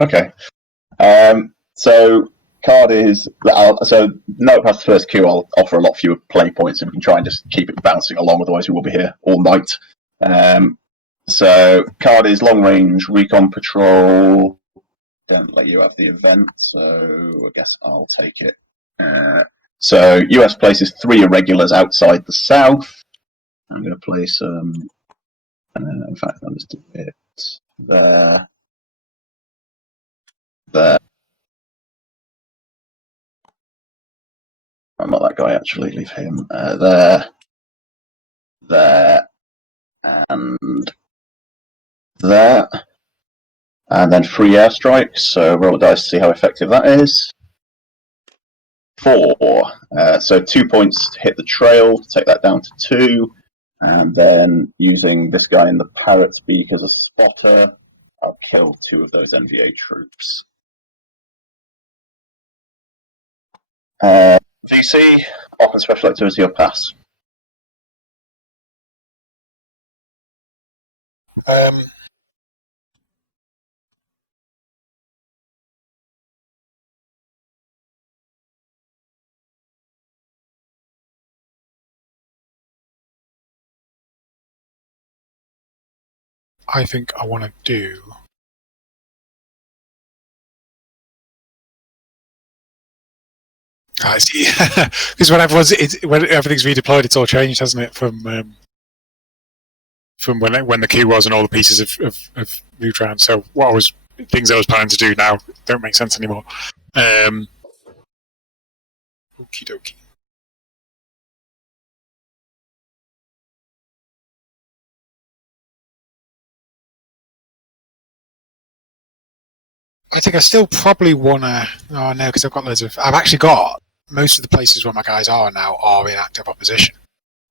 Okay. So card is so Notepad's first queue. I'll offer a lot fewer play points, and we can try and just keep it bouncing along. Otherwise, we will be here all night. So card is long range recon patrol. Don't let you have the event, so I guess I'll take it. So US places 3 irregulars outside the south. I'm going to place in fact, I'll just do it there. There. I'm not that guy, actually. Leave him there, and there. And then 3 airstrikes. So roll a dice to see how effective that is. 4. So 2 points to hit the trail. Take that down to 2. And then using this guy in the parrot's beak as a spotter, I'll kill 2 of those NVA troops. VC, open special activity or pass? I think I want to do. I see. Because when everything's redeployed, it's all changed, hasn't it? From when the queue was and all the pieces have moved around. So things I was planning to do now don't make sense anymore. Okie dokie. I think I still probably want to. Oh no, because I've actually got most of the places where my guys are now are in active opposition.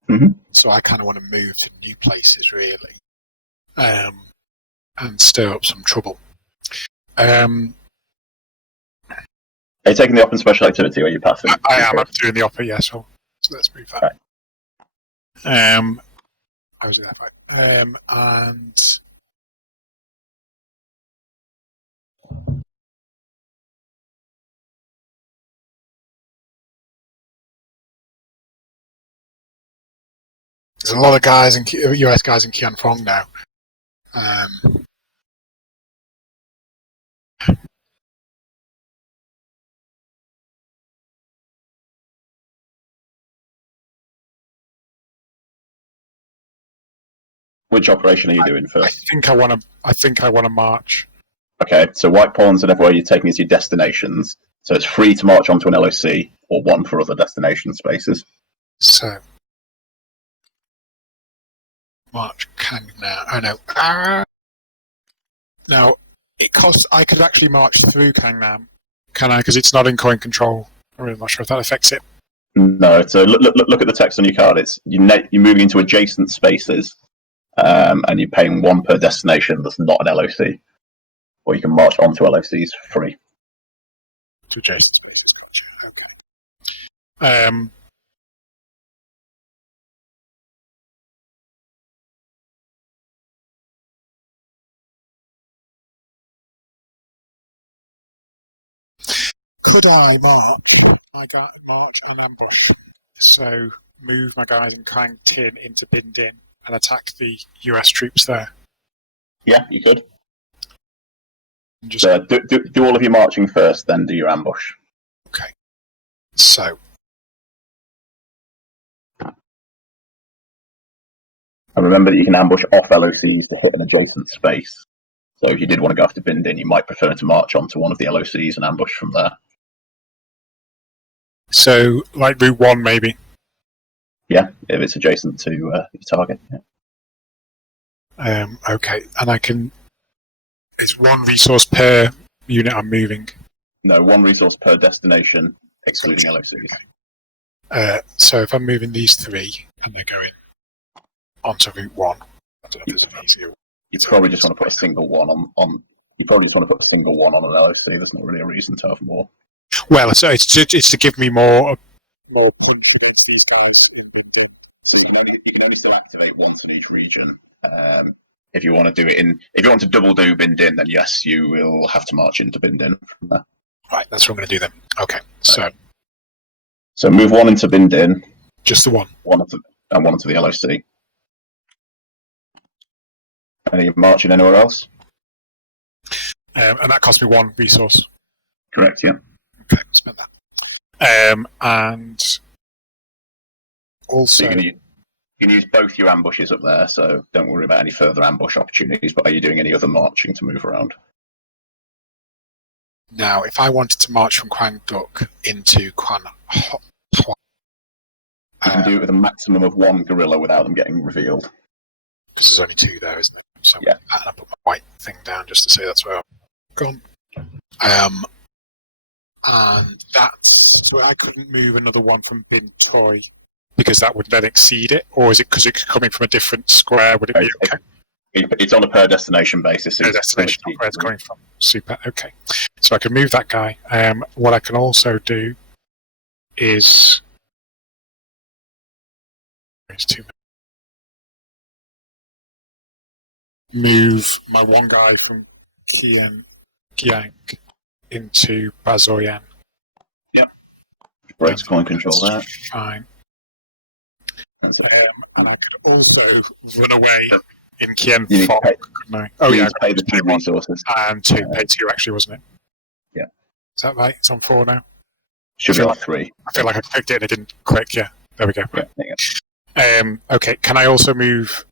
Mm-hmm. So I kind of want to move to new places, really, and stir up some trouble. Are you taking the open special activity, or are you passing? I am. I'm doing the open. Yeah, so let's move that. Right. I was doing that right. And. There's a lot of guys US guys in Kianfong now. Which operation are you doing first? I think I want to march. Okay, so white pawns and everywhere you're taking as your destinations. So it's free to march onto an LOC or 1 for other destination spaces. So march Kang now. I know. Now it costs. I could actually march through Kangnam, can I? Because it's not in coin control. I'm really not sure if that affects it. No. So look at the text on your card. It's you're moving into adjacent spaces, and you're paying 1 per destination that's not an LOC, or you can march onto LOCs for free. To adjacent spaces, gotcha. Okay. Could I march? I got march and ambush. So move my guys in Kang Tin into Bin Din and attack the US troops there. Yeah, you could. Just do all of your marching first, then do your ambush. Okay. So. And remember that you can ambush off LOCs to hit an adjacent space. So if you did want to go after Bin Din, you might prefer to march onto one of the LOCs and ambush from there. So, like Route 1, maybe? Yeah, if it's adjacent to your target. Yeah. Okay, and I can... It's 1 resource per unit I'm moving? No, 1 resource per destination, excluding LOCs. Okay. So if I'm moving these 3, and they're going onto Route 1, I don't know if there's an easier... You probably just want to put a single one on... You probably just want to put a single one on an LOC. There's not really a reason to have more. Well, so it's to give me more punch against these guys. So you can only still activate once in each region. If you want to do it if you want to double do Bindin, then yes, you will have to march into Bindin from there. Right, that's what I'm going to do then. Okay, so move one into Bindin. Just the one. One into the LOC. And are you marching anywhere else? And that cost me 1 resource. Correct, yeah. Okay, spend that. And also... So you can use both your ambushes up there, so don't worry about any further ambush opportunities, but are you doing any other marching to move around? Now, if I wanted to march from Quang Duc into Quan Hua... You can do it with a maximum of 1 guerrilla without them getting revealed. Because there's only 2 there, isn't it? So yeah. I put my white thing down just to say that's where I've gone. And that's... So I couldn't move another one from Bin Toy because that would then exceed it? Or is it because it's coming from a different square? Would it be okay? It's on a per destination basis. Per destination, not where it's coming from. Super, okay. So I can move that guy. What I can also do is... move my one guy from Kiang into Bazoyan. Yep. Breaks coin control there. Fine. And I could also run away in Kien Fong, couldn't I? Oh, yeah. Pay the 2 resources. And pay 2, actually, wasn't it? Yeah. Is that right? It's on 4 now? Should be on 3. I feel like I clicked it and it didn't click. Yeah. There we go. Yeah, okay. Can I also move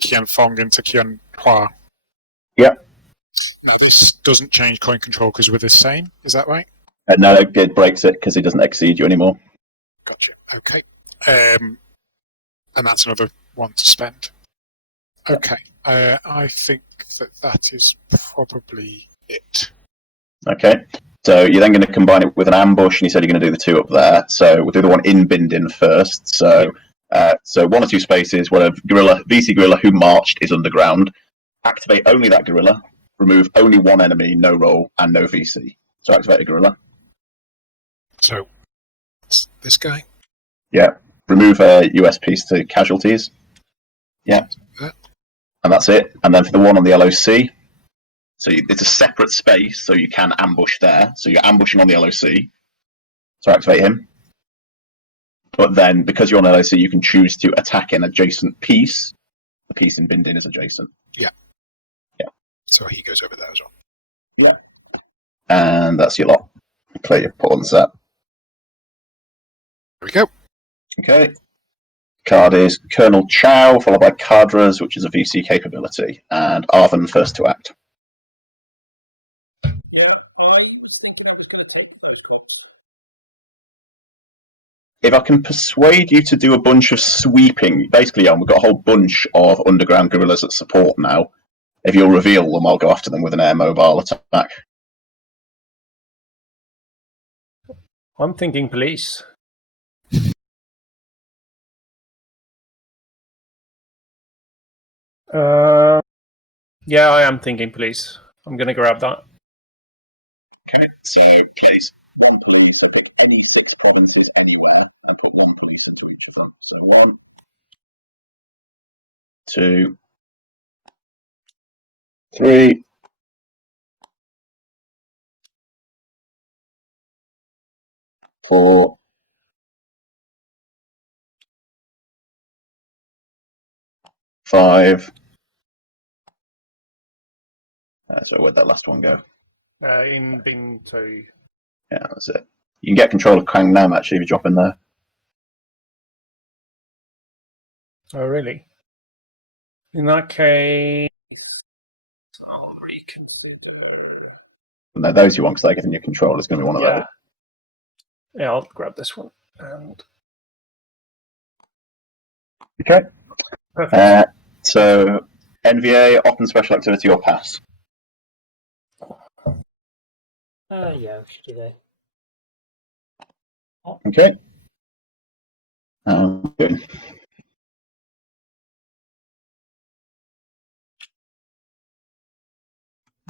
Kien Fong into Kien Hua? Yeah. Now, this doesn't change coin control because we're the same. Is that right? No, it breaks it because it doesn't exceed you anymore. Gotcha. Okay. And that's another 1 to spend. Okay. I think that is probably it. Okay. So you're then going to combine it with an ambush, and you said you're going to do the 2 up there. So we'll do the one in Bindin first. So 1 or 2 spaces where a VC guerrilla who marched is underground. Activate only that guerrilla. Remove only 1 enemy, no roll, and no VC. So activate a guerrilla. So it's this guy? Yeah. Remove a US piece to casualties. Yeah. And that's it. And then for the one on the LOC, so it's a separate space, so you can ambush there. So you're ambushing on the LOC. So activate him. But then, because you're on LOC, you can choose to attack an adjacent piece. The piece in Bindin is adjacent. Yeah. Yeah. So he goes over there as well. Yeah. And that's your lot. Clear your pawns up. There we go. Okay. Card is Colonel Chow, followed by Cadras, which is a VC capability, and Arvin first to act. If I can persuade you to do a bunch of sweeping, basically, we've got a whole bunch of underground guerrillas at support now. If you'll reveal them, I'll go after them with an air mobile attack. I'm thinking police. Yeah, I am thinking police. I'm going to grab that. Okay, so please, 1 police. I pick any 6 elements with any bar. I put 1 police into each of them. So 1, 2, 3, 4, 5. So where'd that last one go? In Bing 2. Yeah, that's it. You can get control of Kang Nam actually if you drop in there. Oh, really? In that case, I'll reconsider. No, those you want because they're giving you control. It's going to be one of those. Yeah, I'll grab this one. And Okay. Perfect. So NVA, open special activity or pass? Yeah, we should do that. Okay. Good.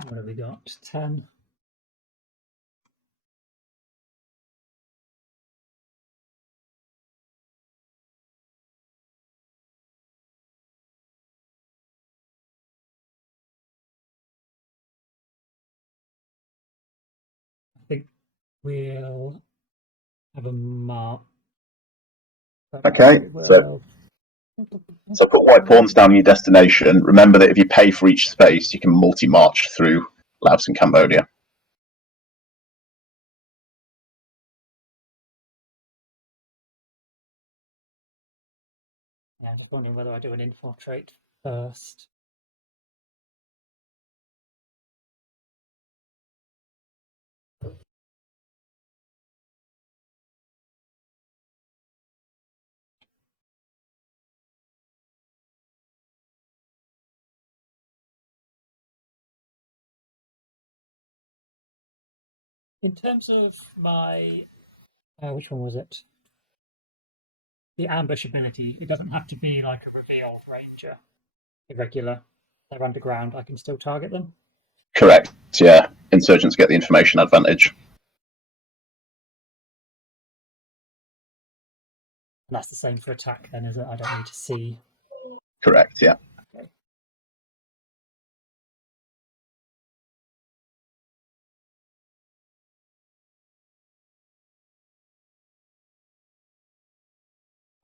What have we got? 10. We'll have a mark. Okay, So put white pawns down in your destination. Remember that if you pay for each space, you can multi-march through Laos and Cambodia. Yeah, I'm wondering whether I do an infiltrate first. In terms of my, which one was it? The ambush ability, it doesn't have to be like a revealed ranger, irregular. They're underground, I can still target them. Correct, yeah. Insurgents get the information advantage. And that's the same for attack then, is it? I don't need to see. Correct, yeah. Okay.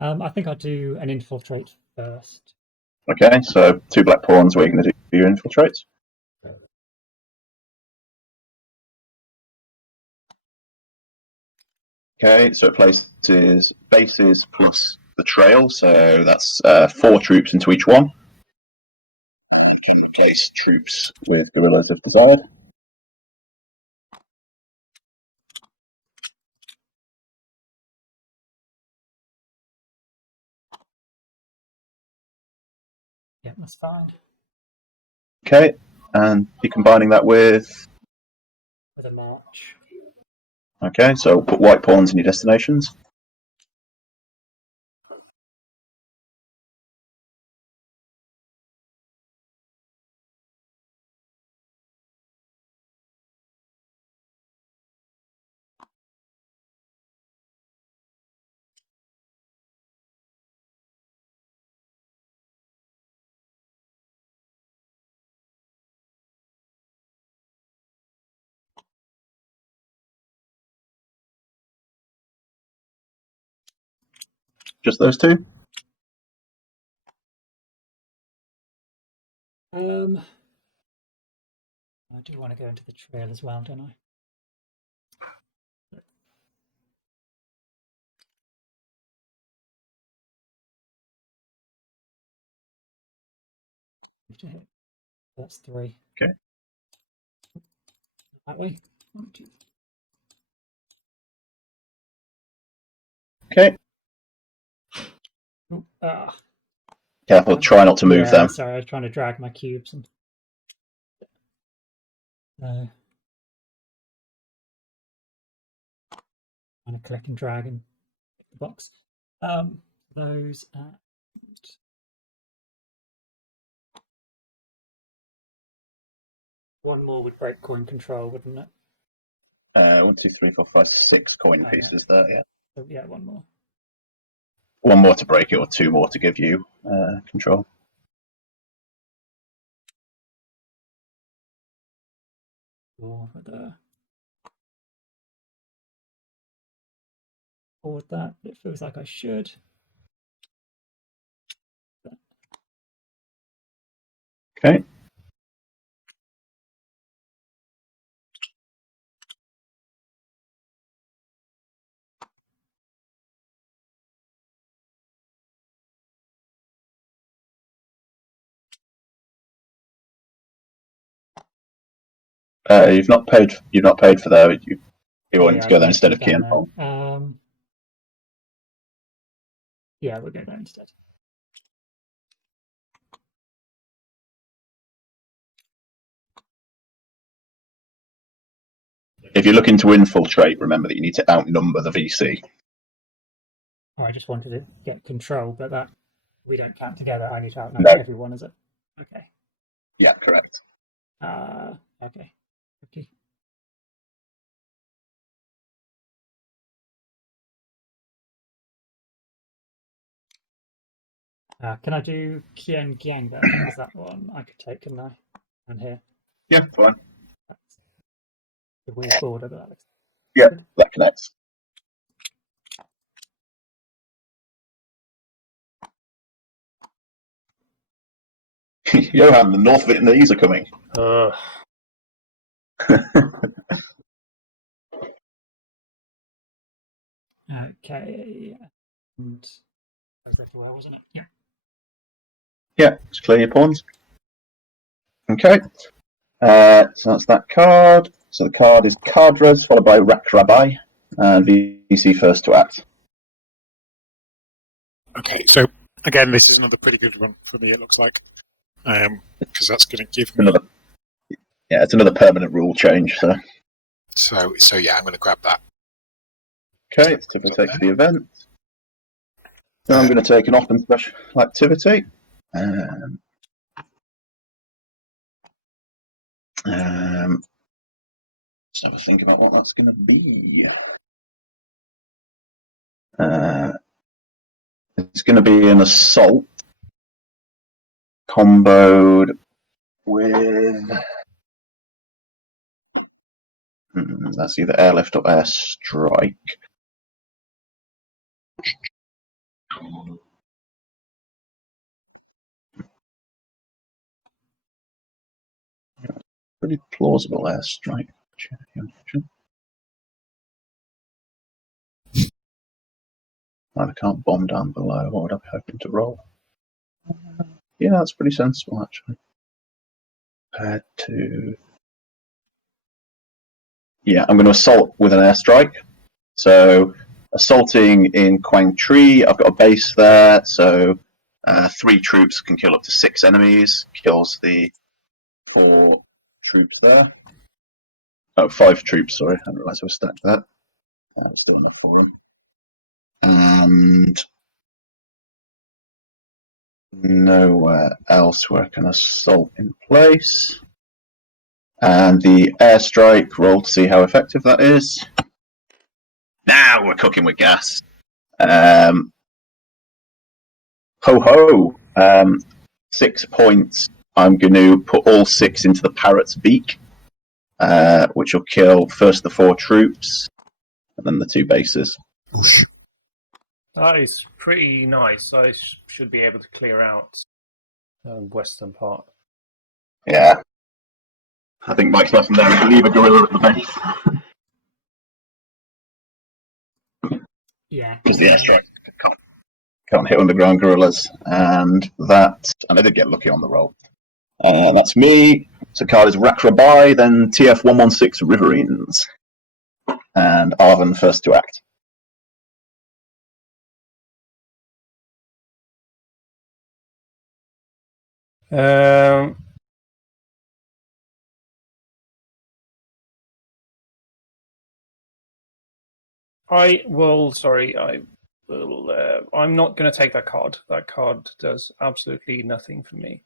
I think I'll do an infiltrate first. Okay, so 2 black pawns where you're going to do your infiltrates. Okay, so it places bases plus the trail, so that's 4 troops into each one. Place troops with guerrillas if desired. Yeah, that's fine. Okay, and you're combining that with... With a march. Okay, so put white pawns in your destinations. Just those 2? I do want to go into the trail as well, don't I? To hit. That's 3. Okay. That way. Okay. Oh, Careful, try not to move them. Sorry, I was trying to drag my cubes and trying to click and drag and the box. Those one more would break coin control, wouldn't it? 1, 2, 3, 4, 5, 6 coin pieces there, yeah. So, yeah, one more. 1 more to break it, or 2 more to give you control. Forward that. It feels like I should. Okay. You've not paid for that. You want to go there instead of key and home. Yeah, we'll go there instead. If you're looking to infiltrate, remember that you need to outnumber the VC. Oh, I just wanted to get control, but that we don't count together. I need to outnumber everyone, is it? Okay. Yeah, correct. Okay. Okay. Can I do Kian Giang there? Is that one I could take, couldn't I? And here. Yeah, fine. That's the weird border, but that looks... Yeah, that connects. Johan, the North Vietnamese are coming. Okay. And where wasn't it? Yeah. Yeah, just clear your pawns. Okay. So that's that card. So the card is Cardras, followed by Rak Rabbi, and VC first to act. Okay, so again, this is another pretty good one for me, it looks like. Because that's going to give me... It's another permanent rule change. So yeah, I'm going to grab that. Okay, it's typically takes the event. Then I'm going to take an often special activity. Let's have a think about what that's going to be. It's going to be an assault comboed with. That's either airlift or airstrike. Pretty plausible airstrike. I can't bomb down below. What would I be hoping to roll? Yeah, that's pretty sensible actually. Compared to. Yeah, I'm going to assault with an airstrike. So, assaulting in Quang Tri, I've got a base there, so 3 troops can kill up to 6 enemies. Kills the 4 troops there. Oh, 5 troops, sorry. I didn't realise I was stacked there. I was doing that for him. And nowhere else where I can assault in place. And the airstrike roll to see how effective that is. Now we're cooking with gas. Ho ho. 6 points. I'm going to put all 6 into the parrot's beak, which will kill first the 4 troops, and then the 2 bases. That is pretty nice. I should be able to clear out western part. Yeah. I think Mike's lesson there is leave a gorilla at the base. Yeah. Because the airstrike can't hit underground gorillas. And I did get lucky on the roll. That's me. So card is Rakrabai, then TF116 Riverines. And Arven first to act. I will. Sorry, I will. I'm not going to take that card. That card does absolutely nothing for me.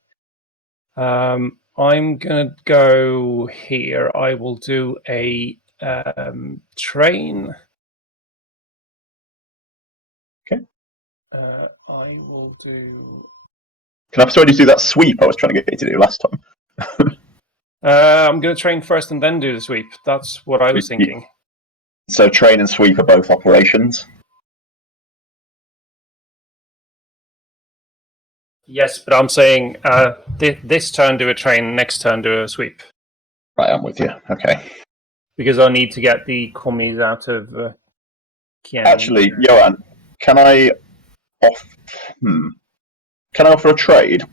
I'm going to go here. I will do a train. Okay. I will do. Can I persuade you to do that sweep I was trying to get you to do last time? I'm going to train first and then do the sweep. That's what I was thinking. So train and sweep are both operations? Yes, but I'm saying this turn do a train, next turn do a sweep. Right, I'm with you. Okay. Because I need to get the commies out of Kien. Actually, Johan, can I offer a trade?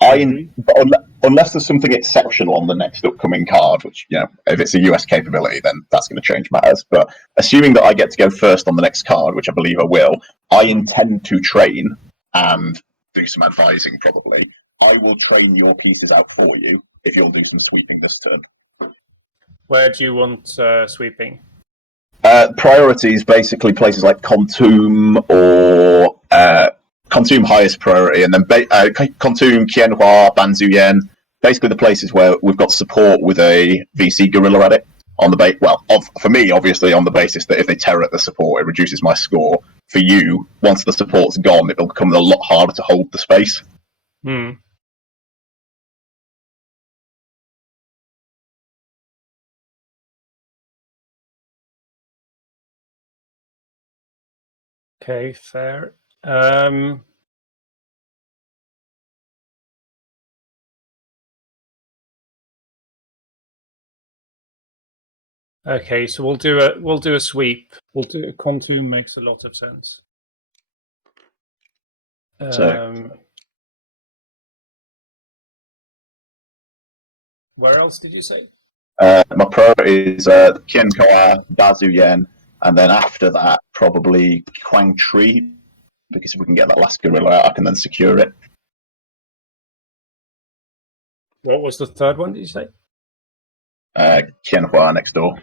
Unless there's something exceptional on the next upcoming card, which, if it's a US capability, then that's going to change matters. But assuming that I get to go first on the next card, which I believe I will, I intend to train and do some advising, probably. I will train your pieces out for you if you'll do some sweeping this turn. Where do you want sweeping? Priorities, basically places like Kontum or Kontum highest priority, and then Kontum, Qianhua, Banzuyen, basically the places where we've got support with a VC gorilla at it on the base. Well, for me, obviously, on the basis that if they tear at the support, it reduces my score. For you, once the support's gone, it'll become a lot harder to hold the space. Okay, fair. Okay, so we'll do a sweep. We'll do a contour makes a lot of sense. Where else did you say? My priority is Qian Hua, Bazu Yen, and then after that, probably Quang Tri, because if we can get that last gorilla out, I can then secure it. What was the third one, did you say? Qian Hua next door.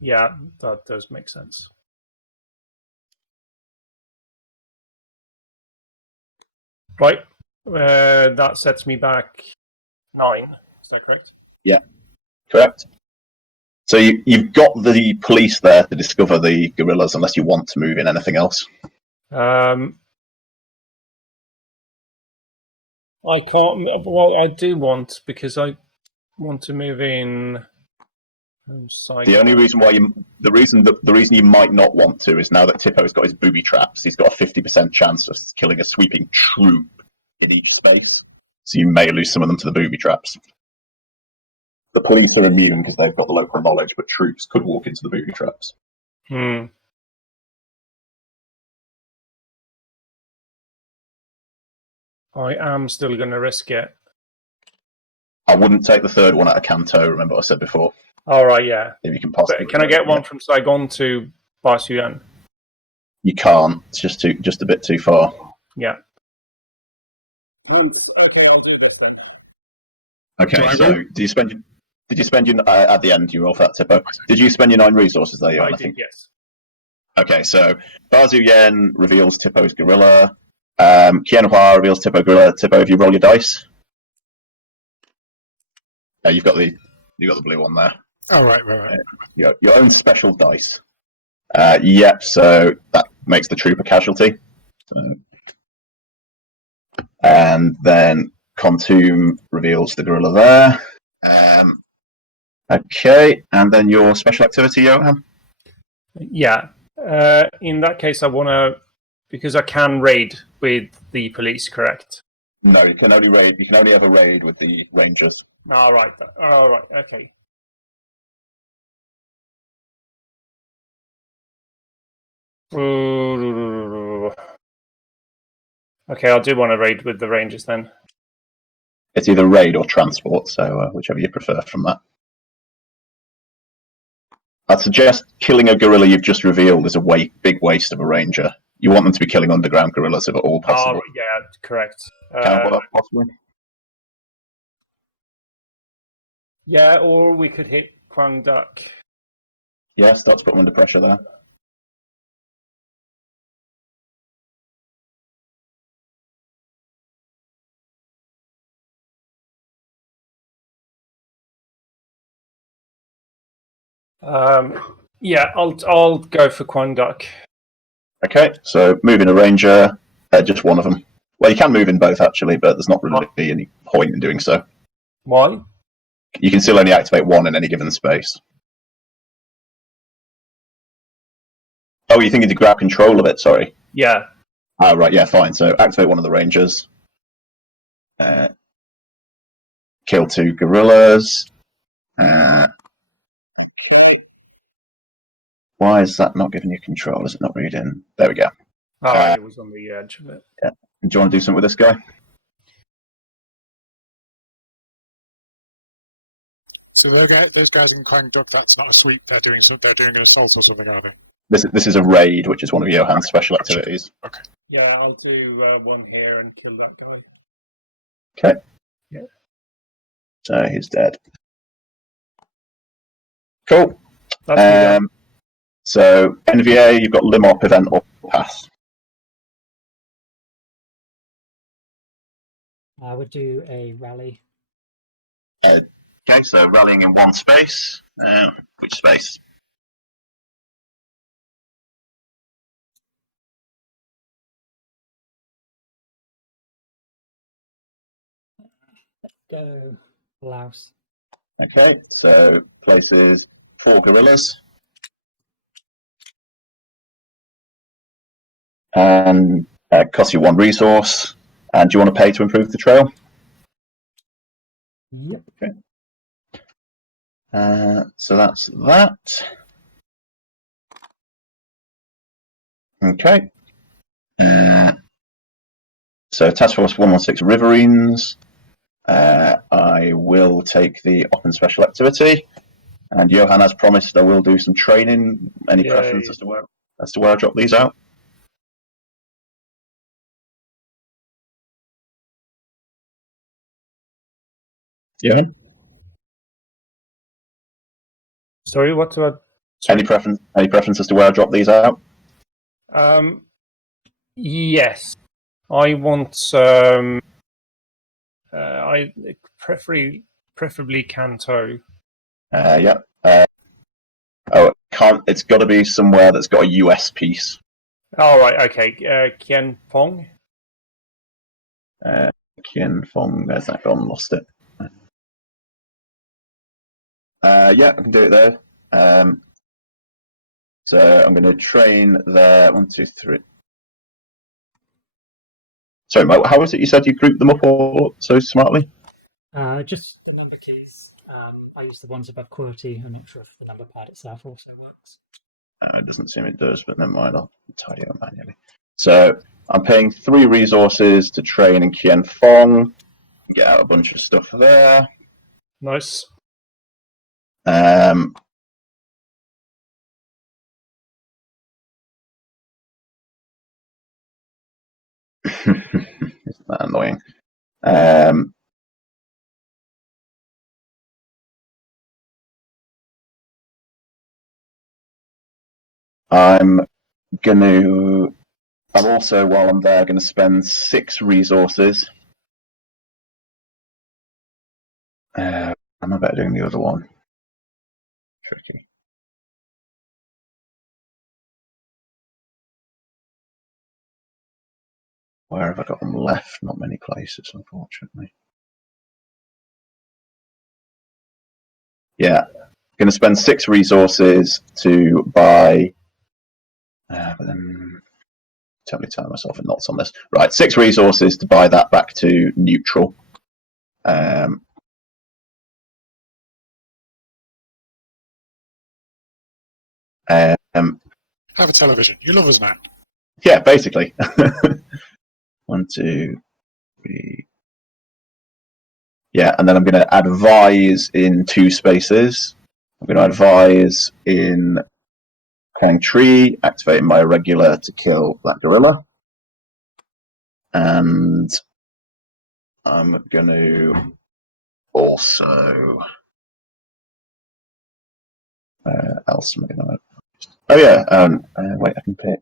Yeah, that does make sense. Right. That sets me back 9. Is that correct? Yeah, correct. So you've got the police there to discover the gorillas, unless you want to move in anything else. I can't. Well, I do want, because I want to move in. The only reason why the reason you might not want to is now that Tippo's got his booby traps, he's got a 50% chance of killing a sweeping troop in each space. So you may lose some of them to the booby traps. The police are immune because they've got the local knowledge, but troops could walk into the booby traps. I am still going to risk it. I wouldn't take the third one out of Kanto, remember what I said before. All right, yeah. If you can possibly. But can I get one from Saigon to Basuyan? You can't. It's just a bit too far. Yeah. Okay, so did you spend your at the end you roll for that Tippo? Did you spend your 9 resources there, Johan? I did, yes. Okay, so Bazu Yen reveals Tippo's gorilla. Qian Hua reveals Tippo gorilla. Tippo, if you roll your dice. You've got the blue one there. Oh, right. Your own special dice. Yep, so that makes the troop a casualty. And then Contoum reveals the gorilla there. Okay, and then your special activity, Johan? Yeah. In that case, I want to, because I can raid with the police, correct? No, you can only have a raid with the rangers. All right. Okay. Okay, I do want to raid with the rangers then. It's either raid or transport, so whichever you prefer from that. I'd suggest killing a gorilla you've just revealed is a big waste of a ranger. You want them to be killing underground gorillas if at all possible. Oh, yeah, correct. Possibly. Yeah, or we could hit Kwang Duck. Yeah, start to put them under pressure there. Yeah, I'll go for Kwang Duck. Okay, so moving a ranger, just one of them. Well, you can move in both actually, but there's not really any point in doing so. Why? You can still only activate one in any given space. Oh, you're thinking to grab control of it, sorry. Yeah. Oh, right, yeah, fine. So activate one of the rangers. Kill 2 gorillas. Why is that not giving you control? Is it not reading? There we go. All right, it was on the edge of it. Yeah. Do you want to do something with this guy? So those guys in Quang Duck, that's not a sweep. They're doing an assault or something, are they? This is a raid, which is one of Johan's special activities. Okay. Yeah, I'll do one here and kill that guy. Okay. Yeah. So he's dead. Cool. That's so NVA, you've got Limop, event, or pass. I would do a rally. Okay, so rallying in one space. Which space? Go Laos. Okay, so places 4 gorillas. and costs you 1 resource. And do you want to pay to improve the trail? Yep. Okay. So that's that. Okay. So Task Force 116 Riverines. I will take the open special activity. And Johan has promised I will do some training. Any Yay. preference as to where I drop these out? Johan? Sorry, what about? Any preference as to where I drop these out? Yes, I want. I preferably Kanto. Yeah. It's got to be somewhere that's got a US piece. Oh right, okay. Kian Pong. Kien Fong, there's that gone, lost it. Yeah, I can do it there. So I'm going to train there. 1, 2, 3. Sorry, Mo, how was it you said you grouped them up all so smartly? Just the number keys. I use the ones above QWERTY. I'm not sure if the number pad itself also works. It doesn't seem it does, but never mind, I'll tidy it up manually. So I'm paying 3 resources to train in Kien Fong. Get out a bunch of stuff there. Nice. Isn't that annoying? I'm also, while I'm there, going to spend 6 resources. Am I better doing the other one? Tricky. Where have I got them left? Not many places, unfortunately. Yeah, going to spend 6 resources to buy. But then, totally tie myself in knots on this. Right, 6 resources to buy that back to neutral. Have a television. You love us now. Yeah, basically. 1, 2, 3. Yeah, and then I'm going to advise in 2 spaces. I'm going to advise in Hang Tree, activating my regular to kill that gorilla. And I'm going to also. Else am I going to. Oh, yeah. Wait, I can pick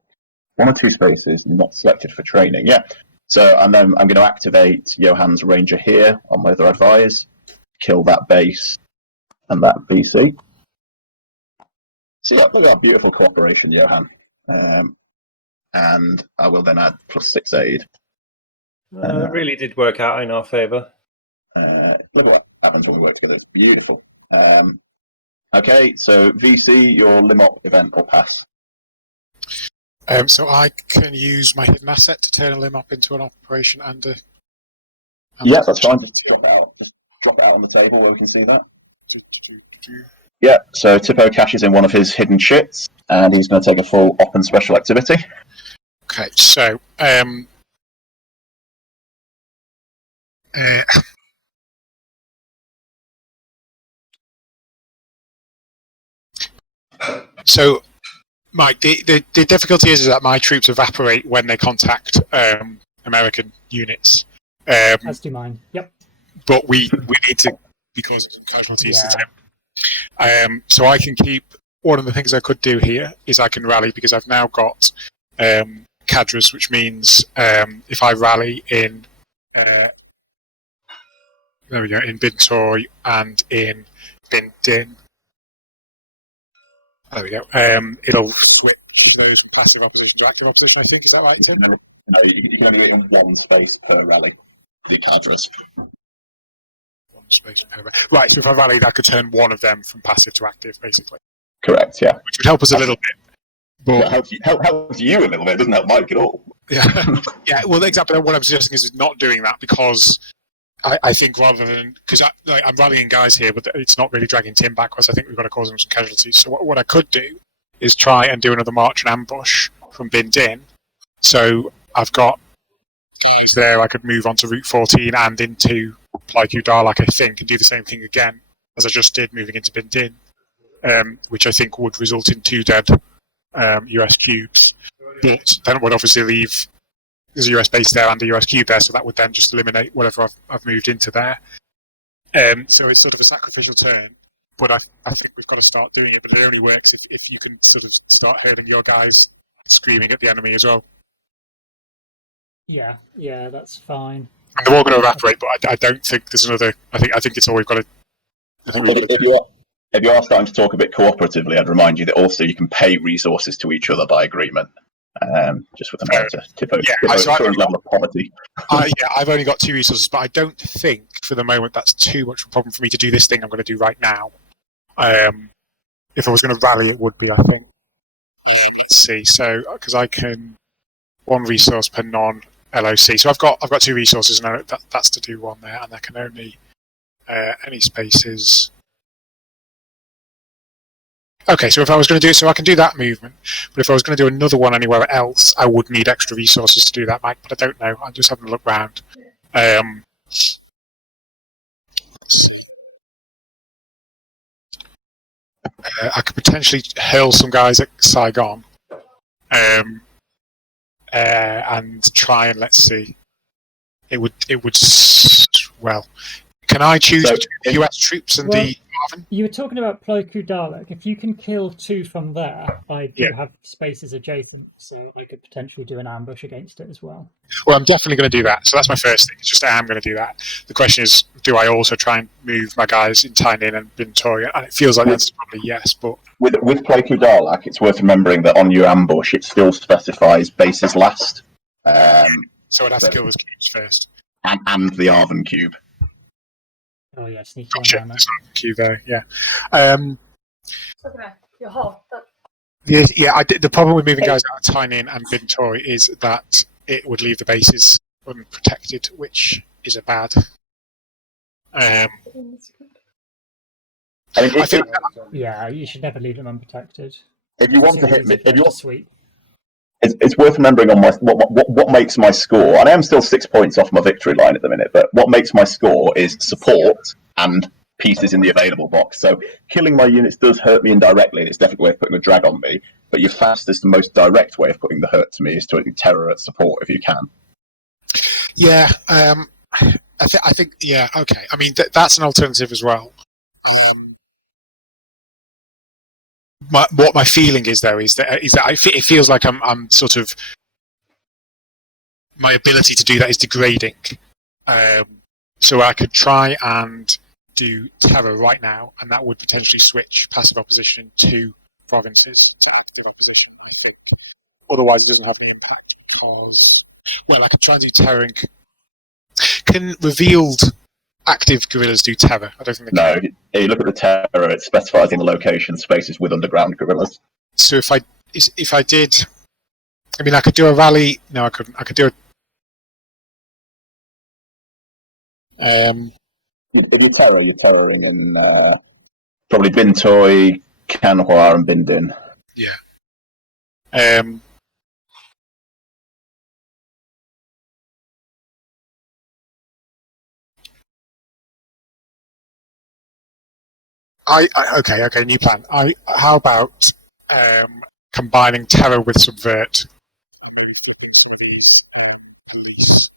1 or 2 spaces not selected for training. Yeah. So, and then I'm going to activate Johann's Ranger here on my other advise, kill that base and that BC. So, yeah, look at that beautiful cooperation, Johann. And I will then add +6 aid. It really did work out in our favour. Look at what happens when we work together. It's beautiful. Okay, so VC, your Limop event will pass. So I can use my hidden asset to turn a limb up into an operation and yeah, that's fine. Just drop it out. Just drop it out on the table where we can see that. Yeah, so Tippo cashes in one of his hidden shits, and he's going to take a full op and special activity. Okay, so so Mike, the difficulty is that my troops evaporate when they contact American units. As do mine. Yep. But we need to, because of some casualties. Yeah. So I can keep. One of the things I could do here is I can rally because I've now got cadres, which means if I rally in there we go, in Bintoy and in Bindin. There we go. It'll switch those from passive opposition to active opposition, I think. Is that right, Tim? No, you can only do it in 1 space per rally. The cadres. 1 space per rally. Right, so if I rallied, I could turn one of them from passive to active, basically. Correct, yeah. Which would help us a little bit. Well, But it helps you a little bit. It doesn't help Mike at all. yeah, yeah. Well, exactly what I'm suggesting is not doing that because I think rather than because I'm rallying guys here, but it's not really dragging Tim backwards. I think we've got to cause him some casualties. So what I could do is try and do another march and ambush from Bin Din. So I've got guys there. I could move on to Route 14 and into Plyku Darlak, I think, and do the same thing again as I just did, moving into Bin Din, which I think would result in 2 dead US cubes. But then it would obviously leave there's a US base there and a US cube there, so that would then just eliminate whatever I've moved into there. So it's sort of a sacrificial turn, but I think we've got to start doing it. But it only works if you can sort of start herding your guys screaming at the enemy as well. Yeah, that's fine. And they're all going to evaporate, but I don't think there's another. I think it's all we've got to. I think we've got to If you are starting to talk a bit cooperatively, I'd remind you that also you can pay resources to each other by agreement. Just with a note to tip over the current level of poverty. I've only got 2 resources, but I don't think for the moment that's too much of a problem for me to do this thing I'm going to do right now. If I was going to rally, it would be, I think. Let's see. So, because I can 1 resource per non-LOC. So I've got 2 resources, and that's to do 1 there, and there can only any spaces. Okay, so if I was going to do it, so I can do that movement, but if I was going to do another one anywhere else, I would need extra resources to do that, Mike, but I don't know. I'm just having a look round. Let's see. I could potentially hurl some guys at Saigon and try and, let's see. It would well, can I choose between the US troops and the Marvin? You were talking about Ploku Dalek. If you can kill 2 from there, I do have spaces adjacent, so I could potentially do an ambush against it as well. Well, I'm definitely going to do that. So that's my first thing. It's just I am going to do that. The question is, do I also try and move my guys in Tynan and Bintoria? And it feels like that's probably yes, but with Plyku Darlak, it's worth remembering that on your ambush, it still specifies bases last. So I'd have to kill those cubes first. And the Arven cube. Oh yeah, sneaky Gotcha. one down There's a cube there, yeah. The problem with moving guys out of Tynan and Bintoy is that it would leave the bases unprotected, which is a bad. I think yeah, you should never leave them unprotected. If you want to hit me, if you sweep. It's worth remembering on my what makes my score, and I am still 6 points off my victory line at the minute, but what makes my score is support and pieces in the available box. So killing my units does hurt me indirectly, and it's definitely a way of putting a drag on me, but your fastest and most direct way of putting the hurt to me is to terror at support if you can. Yeah, I think, yeah, okay. I mean, that's an alternative as well. What my feeling is though is that it feels like I'm sort of my ability to do that is degrading. So I could try and do terror right now, and that would potentially switch passive opposition to provinces to active opposition. I think. Otherwise, it doesn't have any impact because I could try and do terroring. Can revealed active guerrillas do terror? I don't think they can. No, if you look at the terror, it specifies in the location spaces with underground guerrillas. So if I did, I mean, I could do a rally. No, I couldn't. I could do a. If you terror, you're terroring in probably Bintoy, Kanhua, and Bindin. Yeah. Okay, new plan. How about combining terror with subvert? Police.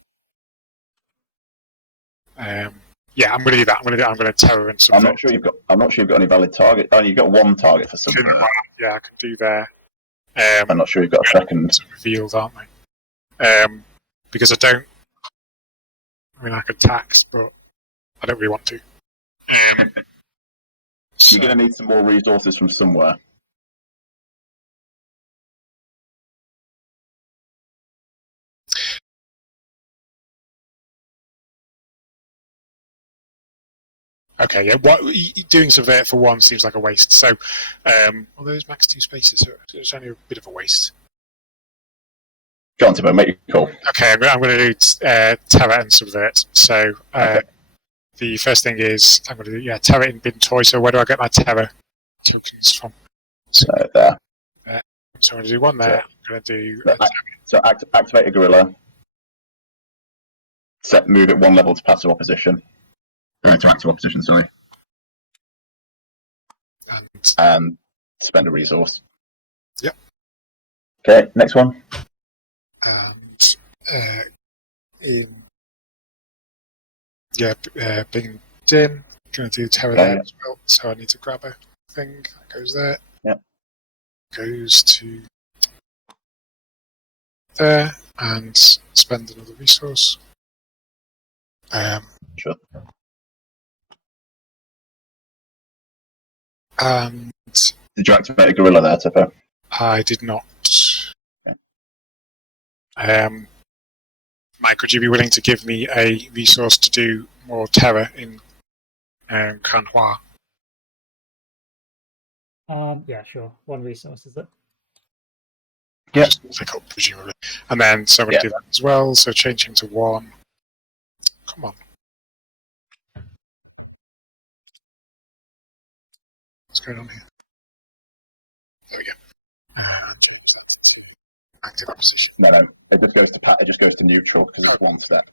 Yeah, I'm going to do that. I'm going to terror and subvert. I'm not sure you've got any valid target. Oh, you've got 1 target for something. Yeah, I can do there. I'm not sure you've got a second. Revealed, aren't they? Because I don't. I mean, I could tax, but I don't really want to. You're going to need some more resources from somewhere. Okay, yeah. Doing subvert for one seems like a waste. So, although there's max 2 spaces, so it's only a bit of a waste. Go on, Tibbo, make your call. Okay, I'm going to do Terra and subvert. So, Okay. the first thing is I'm going to do Terra in bin toy. So where do I get my Terra tokens from? So there. So I'm going to do one there. I'm going to do Activate a gorilla. Move it one level to passive opposition. To active opposition, sorry. And spend a resource. Yep. Okay, next one. And being dim, going to do Terra there as well. So I need to grab a thing that goes there. Yep. Goes to there and spend another resource. Sure. And did you activate a gorilla there, Tippo? I did not. Okay. Mike, would you be willing to give me a resource to do more Terra in Canhua? Yeah, sure. One resource, is it? Yeah. Just pick up, presumably. And then so I'm going to do that as well, so change him to 1. Come on. What's going on here? There we go. Active opposition. No, it just goes to neutral because it's one step.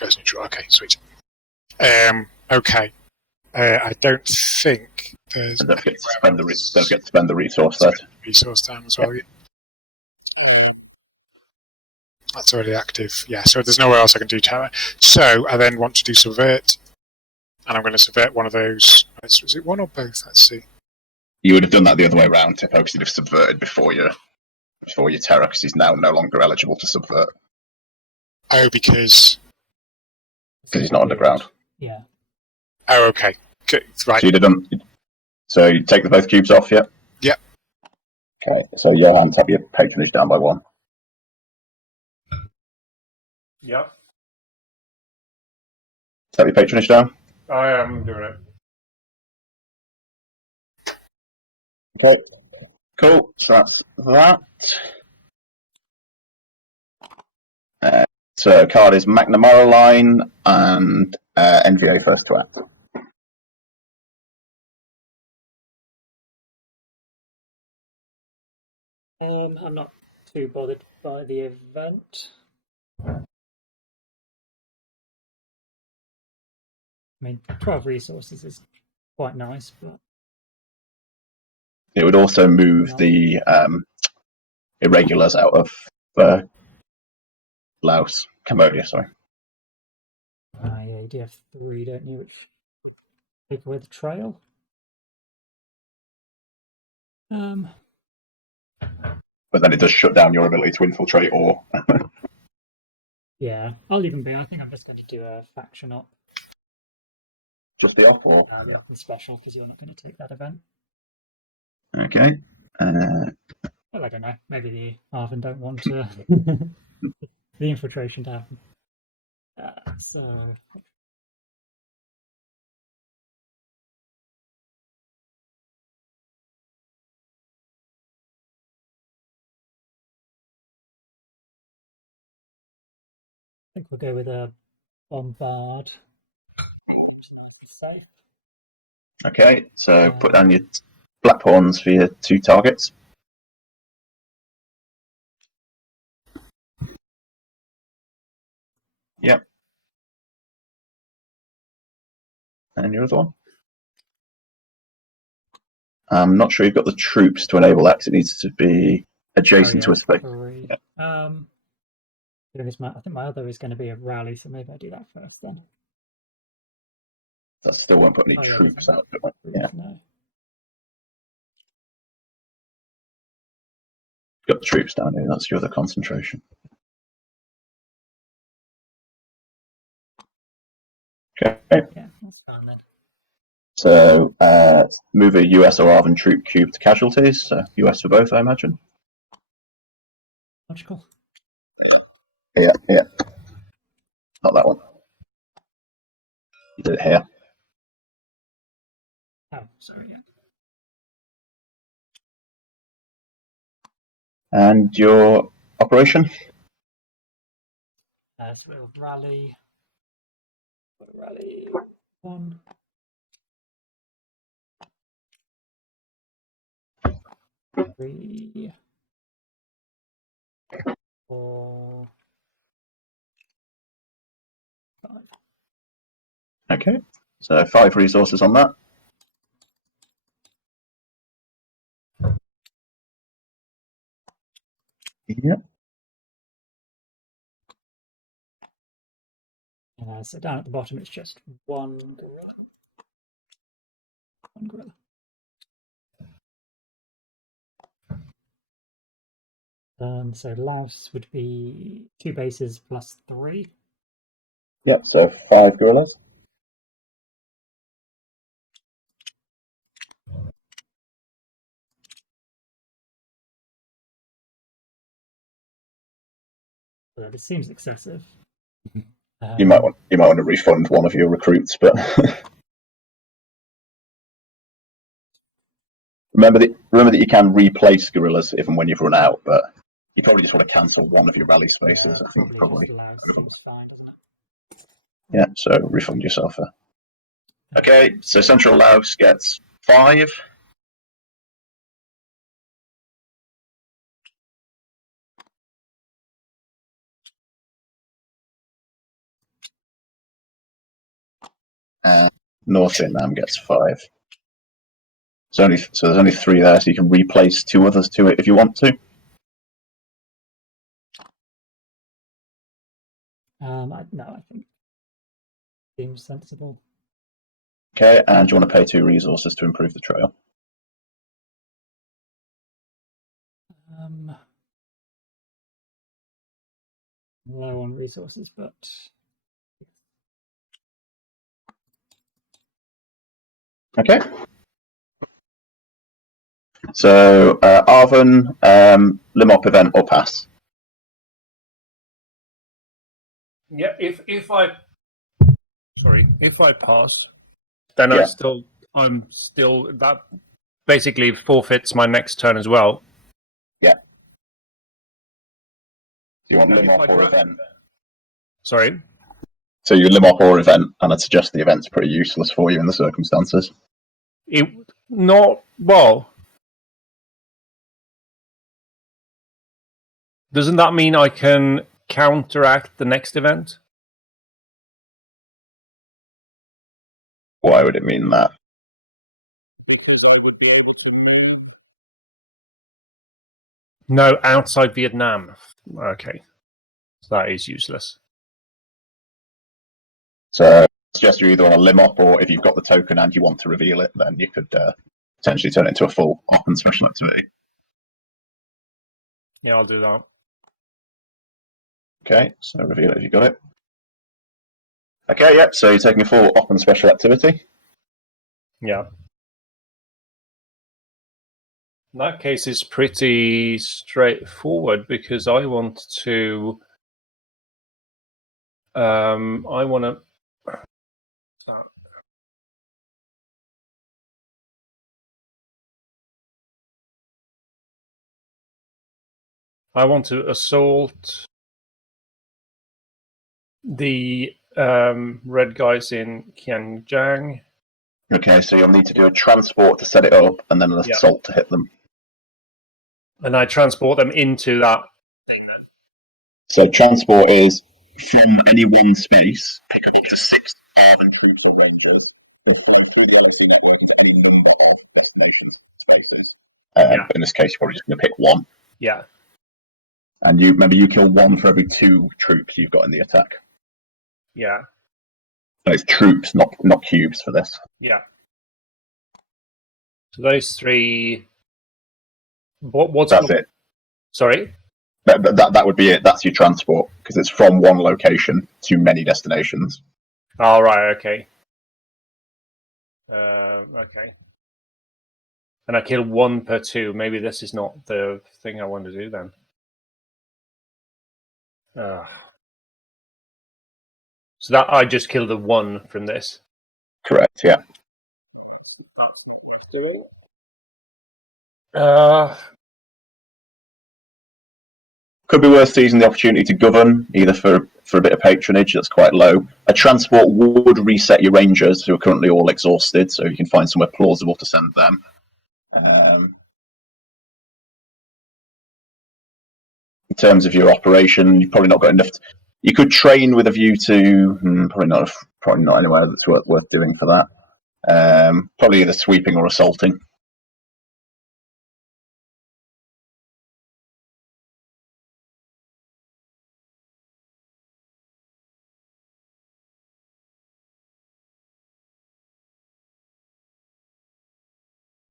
Goes neutral. Okay, sweet. Okay. I don't think there's. And don't get to spend the resource there. Resource down as well. Yeah. That's already active. Yeah. So there's nowhere else I can do Terra. So I then want to do subvert, and I'm going to subvert one of those. Is it one or both? Let's see. You would have done that the other way around, Tippo, because you'd have subverted before your Terra, because he's now no longer eligible to subvert. Oh, because he's not underground. Yeah. Oh, okay. Right. So you'd have done. So you take both cubes off, yeah. Yep. Okay. So Johan, tap your patronage down by 1. Yep. Tap your patronage down. I am doing it. Okay. Cool. So that's that. So card is McNamara line and NVA first to act. I'm not too bothered by the event. I mean, 12 resources is quite nice, but it would also move the irregulars out of Cambodia, sorry. Yeah, you do have 3, don't you? Which take away the trail. But then it does shut down your ability to infiltrate or. Yeah, I'll leave them be. I think I'm just going to do a faction op. Just the op or? The op and special, because you're not going to take that event. Okay. Well, I don't know. Maybe the Arvin don't want the infiltration to happen. So. I think we'll go with a bombard. Safe. Okay, so put down your black pawns for your 2 targets. Yep. And your other one? I'm not sure you've got the troops to enable that, 'cause it needs to be adjacent to a space. Yep. I think my other is going to be a rally, so maybe I do that first then. That still won't put any troops out. Yeah. No. Got the troops down here, that's your other concentration. Okay. Yeah, that's fine then. So move a US or Arvin troop cube to casualties. So US for both, I imagine. Logical. Yeah. Not that one. You did it here. Oh, sorry. Yeah. And your operation? So we'll rally. Rally 1. 3. 4. 5. Okay, so 5 resources on that. Yeah. So down at the bottom, it's just one gorilla. One gorilla. So louse would be 2 bases plus 3. Yep, so 5 gorillas. So this seems excessive. You might want to refund one of your recruits, but remember that you can replace gorillas even when you've run out. But you probably just want to cancel one of your rally spaces. Yeah, I think probably just louse seems fine, doesn't it? Yeah, so refund yourself there. Okay, so Central Laos gets 5. And North Vietnam gets 5. So there's only 3 there, so you can replace 2 others to it if you want to. No, I think seems sensible. Okay, and do you want to pay 2 resources to improve the trail? Low on resources, but Okay. So Arvin, Limop event or pass? Yeah, if I pass, then Yeah. I'm still that basically forfeits my next turn as well. Yeah. Do you want If Limop I or gra- event? Sorry. So you Limop or event, and I'd suggest the event's pretty useless for you in the circumstances. It not well. Doesn't that mean I can counteract the next event? Why would it mean that? No, outside Vietnam. Okay, so that is useless. So I suggest you either want to Limop, or if you've got the token and you want to reveal it, then you could potentially turn it into a full open special activity. Yeah, I'll do that. Okay, so reveal it if you got it. Okay, yep, so you're taking a full open special activity. Yeah. In that case, it's pretty straightforward because I want to. I want to. I want to assault the red guys in Kianjiang. Okay, so you'll need to do a transport to set it up, and then an Yeah. assault to hit them. And I transport them into that thing. So transport is from any one space, pick up to 6 Arvin troops or rangers, and flow through the LFT network into any number of destinations spaces. Yeah. But in this case, you're probably just going to pick 1. Yeah. And you remember, you kill 1 for every 2 troops you've got in the attack. Yeah. So it's troops, not cubes for this. Yeah. So those 3. What's That's it. Sorry. That would be it. That's your transport, because it's from one location to many destinations. Oh, right. Okay. Okay. And I kill 1 per 2. Maybe this is not the thing I want to do then. So that I just kill the 1 from this. Correct. Yeah. doing? Could be worth seizing the opportunity to govern, either for a bit of patronage, that's quite low. A transport would reset your rangers, who are currently all exhausted, so you can find somewhere plausible to send them. In terms of your operation, you've probably not got enough. You could train with a view to probably not anywhere that's worth doing for that. Probably either sweeping or assaulting.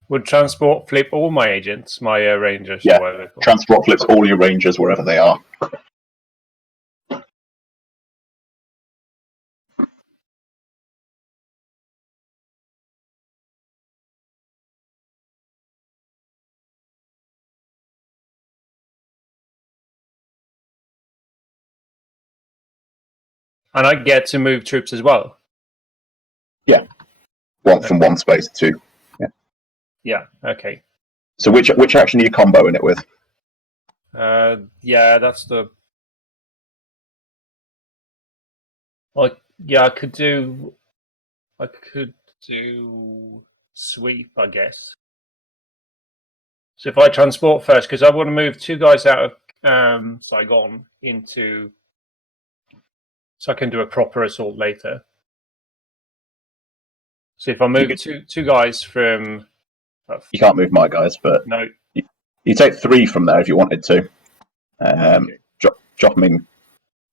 Would transport flip all my agents, my rangers? Yeah, or whatever they're called? transport flips all your rangers wherever they are. And I get to move troops as well. Yeah, from one space to two. Yeah. Yeah. Okay. So which action are you comboing it with? Yeah, that's the. Like, yeah, I could do sweep, I guess. So if I transport first, because I want to move two guys out of Saigon into, so I can do a proper assault later. So if I move two guys from, You can't move my guys, but no, you take 3 from there if you wanted to. Okay. Drop them in.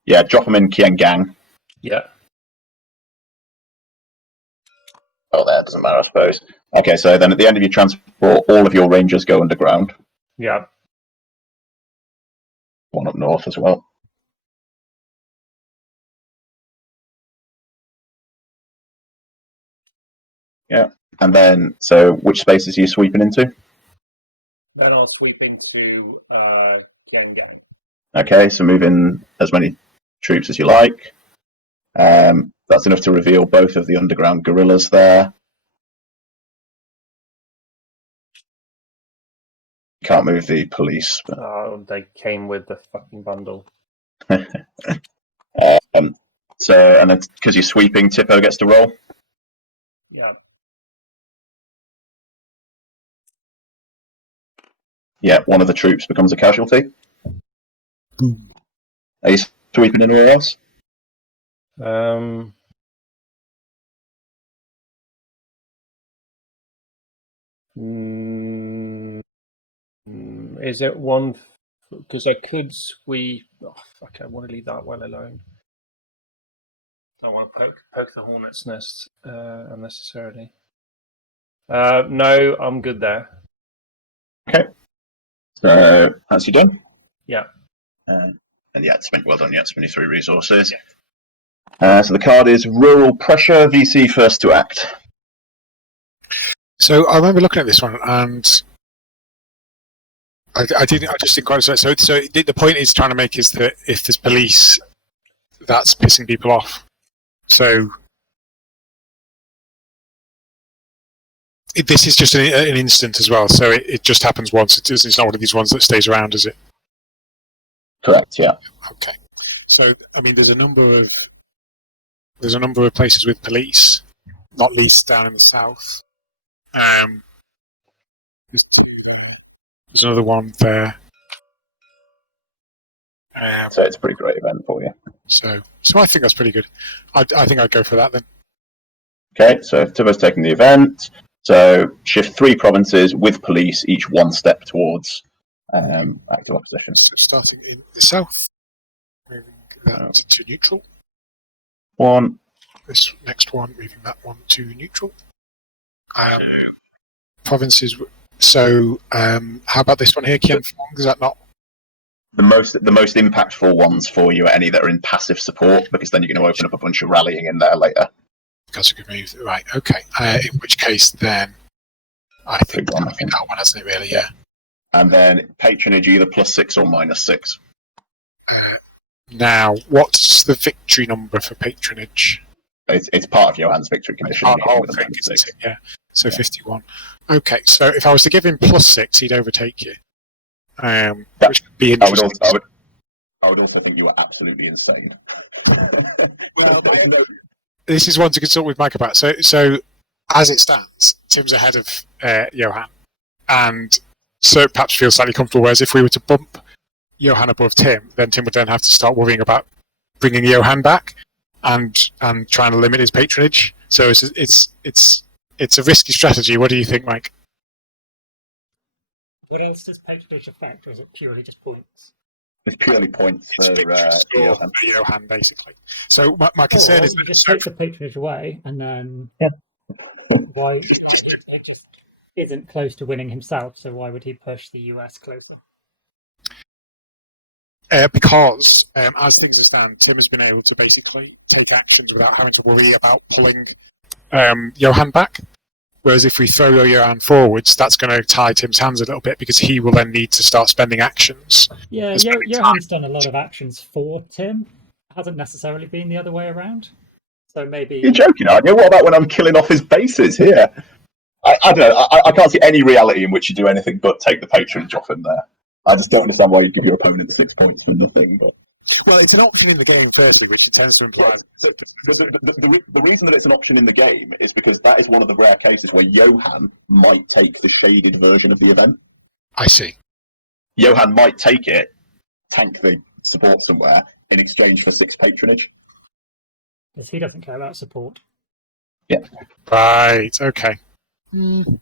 Yeah, drop them in Kiangang. Yeah. Oh, that doesn't matter, I suppose. Okay, so then at the end of your transport, all of your rangers go underground. Yeah. One up north as well. Yeah, and then, so which spaces are you sweeping into? Then I'll sweep into Kiangang. Okay, so move in as many troops as you like. That's enough to reveal both of the underground guerrillas there. Can't move the police. But... Oh, they came with the fucking bundle. So, and then because you're sweeping, Tippo gets to roll. Yeah. Yeah, one of the troops becomes a casualty. Boom. Are you sweeping anywhere else? Is it one? Because I could sweep. Oh, fuck! I want to leave that well alone. Don't want to poke the hornet's nest unnecessarily. No, I'm good there. Okay. So that's you done. Yeah. And yeah, well done. Yeah, 23 resources. So the card is Rural Pressure, VC first to act. So I remember looking at this one, and I just didn't quite. So the point is trying to make is that if there's police, that's pissing people off. So this is just an instant as well. So it just happens once. It's not one of these ones that stays around, is it? Correct. Yeah. Okay. So I mean, there's a number of places with police, not least down in the south. There's another one there. So it's a pretty great event for you. So I think that's pretty good. I think I'd go for that then. Okay, so Tippo's taking the event. So shift 3 provinces with police, each one step towards active opposition. So starting in the south, moving that to neutral. 1. This next one, moving that one to neutral. Provinces. So how about this one here, Kian Fong? Is that not the most impactful ones for you are any that are in passive support, because then you're going to open up a bunch of rallying in there later. That's a good move, right? Okay. In which case, then I think that one, hasn't it? Really, yeah. And then patronage either +6 or -6. Now, what's the victory number for patronage? It's part of Johan's victory condition. Oh, yeah. So 51. Okay, so if I was to give him +6, he'd overtake you. Which would be interesting. I would also think you were absolutely insane. Well, this is one to consult with Mike about. So as it stands, Tim's ahead of Johan, and so perhaps feels slightly comfortable. Whereas if we were to bump Johan above Tim, then Tim would then have to start worrying about bringing Johan back and trying to limit his patronage. So it's a risky strategy. What do you think, Mike? What else does patronage affect, or is it purely just points? It's purely points for Johan, basically. So my concern is you that just take the patronage away, and then why it just isn't close to winning himself? So why would he push the US closer? Because as things stand, Tim has been able to basically take actions without having to worry about pulling Johan back. Whereas if we throw Johan forwards, that's going to tie Tim's hands a little bit because he will then need to start spending actions. Yeah, Johan's done a lot of actions for Tim. It hasn't necessarily been the other way around. So maybe... You're joking, aren't you? What about when I'm killing off his bases here? I don't know. I can't see any reality in which you do anything but take the patronage off him there. I just don't understand why you'd give your opponent 6 points for nothing. But well, it's an option in the game, firstly, which tends to imply... The reason that it's an option in the game is because that is one of the rare cases where Johan might take the shaded version of the event. I see. Johan might take it, tank the support somewhere, in exchange for 6 patronage. Because he doesn't care about support. Yeah. Right, okay. Make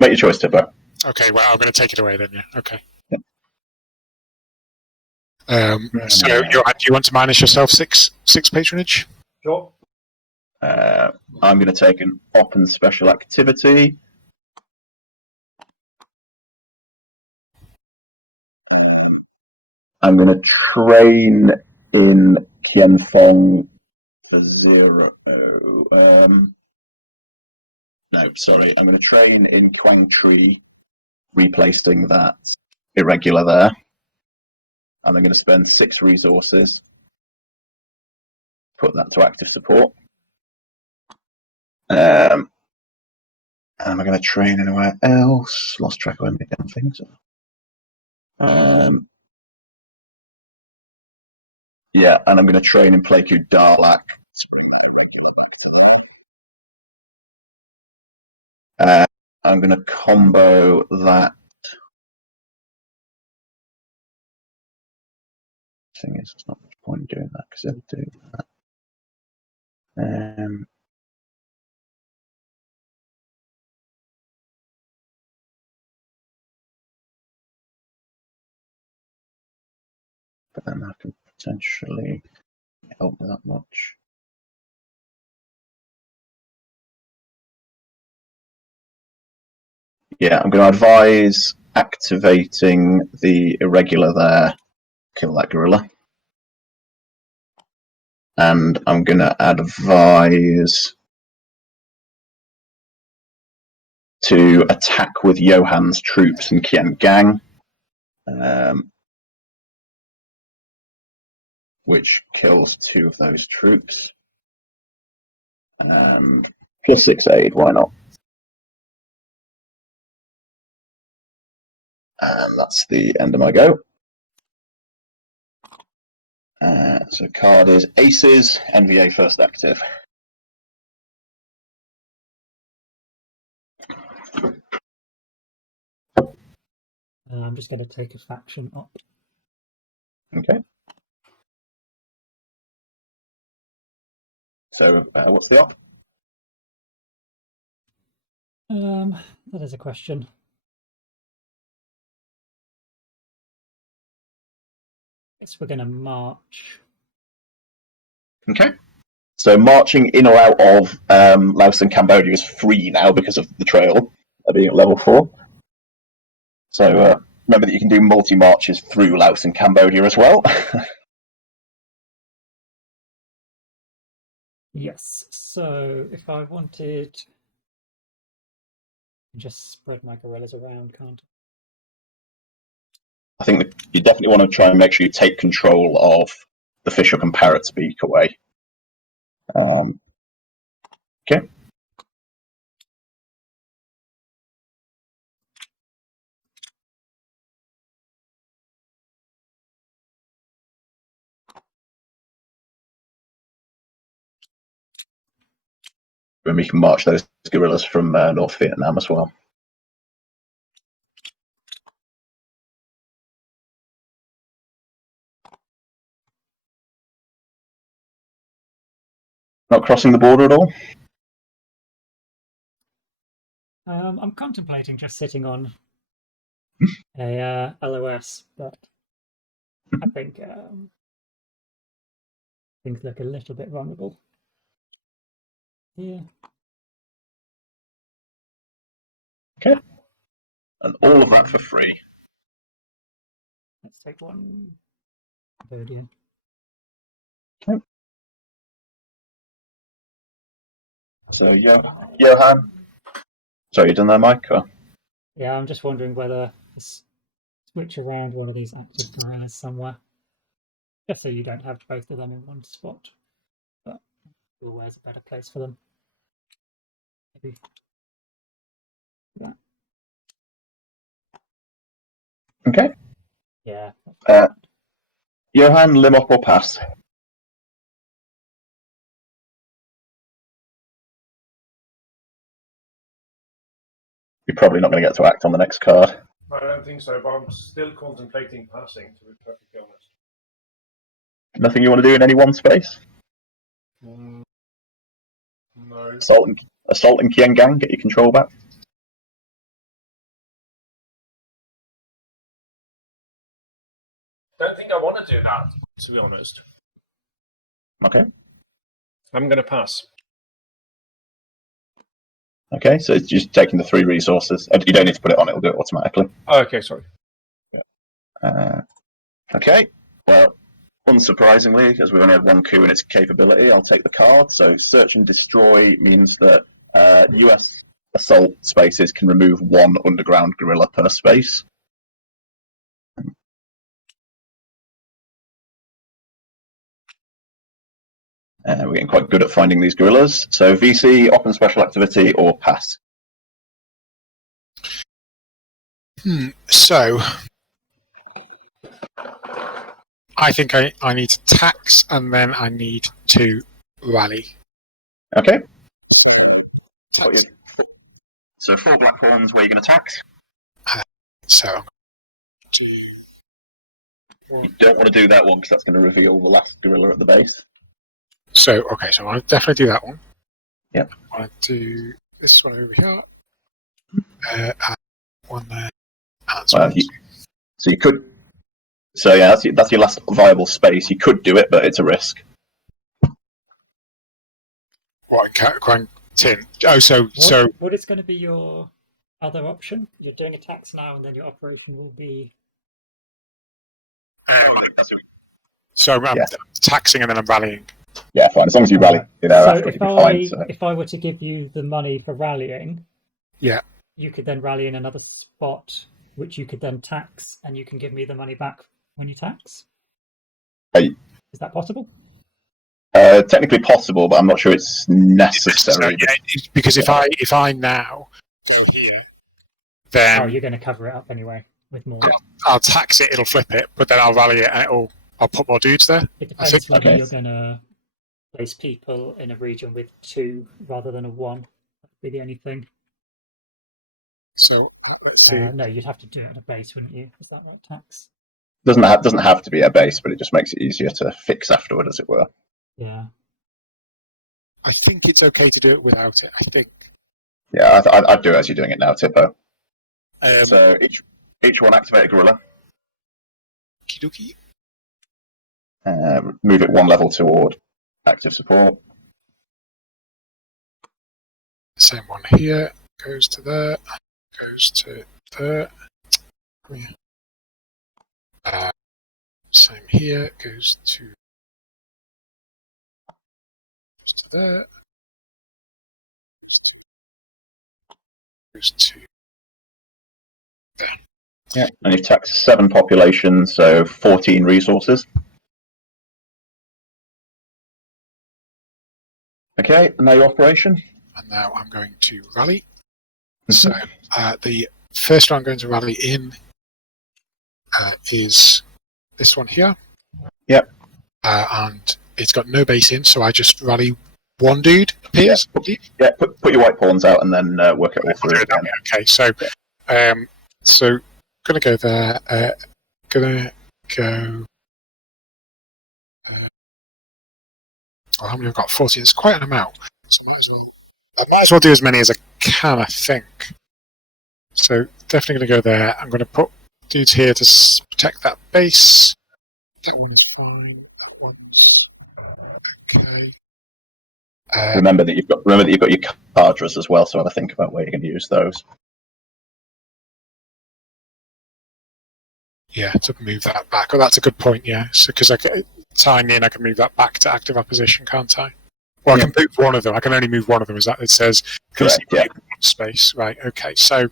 your choice, Tippo. Okay, well, I'm going to take it away then, yeah. Okay. Yeah. So, Johan, do you want to minus yourself 6 patronage? Sure. I'm going to take an open special activity. I'm going to train in Qianfeng for 0. No, sorry. I'm going to train in Quangtree, replacing that irregular there. And I'm going to spend 6 resources. Put that to active support. And I'm going to train anywhere else. Lost track of where my damn things are. Yeah, and I'm going to train in Pleiku Darlak. I'm going to combo that. Thing is, there's not much point in doing that because they'll do that. But then I can potentially help me that much. Yeah, I'm going to advise activating the irregular there, kill that gorilla. And I'm going to advise to attack with Johan's troops and Qian Gang, which kills 2 of those troops. Plus 6 aid, why not? And that's the end of my go. So card is Aces, NVA first active. I'm just going to take a faction up. Okay. So what's the op? That is a question. Guess we're going to march. Okay. So marching in or out of Laos and Cambodia is free now because of the trail being at level 4. So remember that you can do multi-marches through Laos and Cambodia as well. Yes, so if I wanted... just spread my guerrillas around, can't I think that you definitely want to try and make sure you take control of the Fish Hook and Parrot Speak away. Okay. And we can march those guerrillas from North Vietnam as well. Not crossing the border at all? I'm contemplating just sitting on a LOS, but I think things look a little bit vulnerable. Yeah. Okay. And all of that for free. Let's take one bird in. Okay. So, Johan. Sorry, you done that, Mike? Or? Yeah, I'm just wondering whether to switch around one of these active guerrillas somewhere. Just so you don't have both of them in one spot. But where's a better place for them? Maybe that. Okay. Yeah. Johan, Limop or pass? You're probably not going to get to act on the next card. I don't think so, but I'm still contemplating passing, to be perfectly honest. Nothing you want to do in any one space? No. Assault and Kiangang, get your control back. Don't think I want to do that, to be honest. Okay. I'm going to pass. Okay, so it's just taking the 3 resources. You don't need to put it on, it'll do it automatically. Oh, okay, sorry. Okay, well, unsurprisingly, as we only had 1 coup in its capability, I'll take the card. So search and destroy means that US assault spaces can remove 1 underground guerrilla per space. We're getting quite good at finding these guerrillas. So VC, open special activity, or pass? So, I think I need to tax, and then I need to rally. Okay. Tax. So 4 black horns, where are you going to tax? So, I'm going to You don't want to do that one, because that's going to reveal the last guerrilla at the base. So, okay, so I'll definitely do that one. Yep. I'll do this one over here. And one there. And So you could. So yeah, that's your last viable space. You could do it, but it's a risk. What, in tin? Oh, so What is going to be your other option? You're doing a tax now, and then your operation will be. So I'm taxing and then I'm rallying. Yeah, fine. As long as you rally, So after you'll be fine. So. if I were to give you the money for rallying, Yeah. you could then rally in another spot, which you could then tax, and you can give me the money back when you tax. Is that possible? Technically possible, but I'm not sure it's necessary. Because if I now go here, then you're going to cover it up anyway with more. I'll tax it, it'll flip it, but then I'll rally it and I'll put more dudes there. It depends whether you're going to place people in a region with 2 rather than a 1. That would be the only thing. So let's see. No, you'd have to do it at a base, wouldn't you? Is that right, tax? Doesn't have to be a base, but it just makes it easier to fix afterward, as it were. Yeah. I think it's okay to do it without it. I think. Yeah, I'd do it as you're doing it now, Tippo. So each one activate a gorilla. Kidoki. Move it 1 level toward active support. Same one here. Goes to there. Goes to there. Same here. Goes to there. Goes to there. Yeah, and you've taxed 7 populations, so 14 resources. Okay, now your operation. And now I'm going to rally. So the first one I'm going to rally in is this one here. Yep. And it's got no base in, so I just rally one dude appears. Yeah, put your white pawns out and then work it all through again. Okay, so gonna go there. Gonna go. How many have I got? 40. It's quite an amount. So I might as well do as many as I can, I think. So definitely going to go there. I'm going to put dudes here to protect that base. That one is fine. That one's okay. Remember that you've got your cadres as well. So have a think about where you're going to use those. Yeah, to move that back. Oh, that's a good point. Yeah, so because I can time in, I can move that back to active opposition, can't I? Well, I can move one of them. I can only move one of them. Is that it says? Correct. Yeah. Space. Right. Okay. So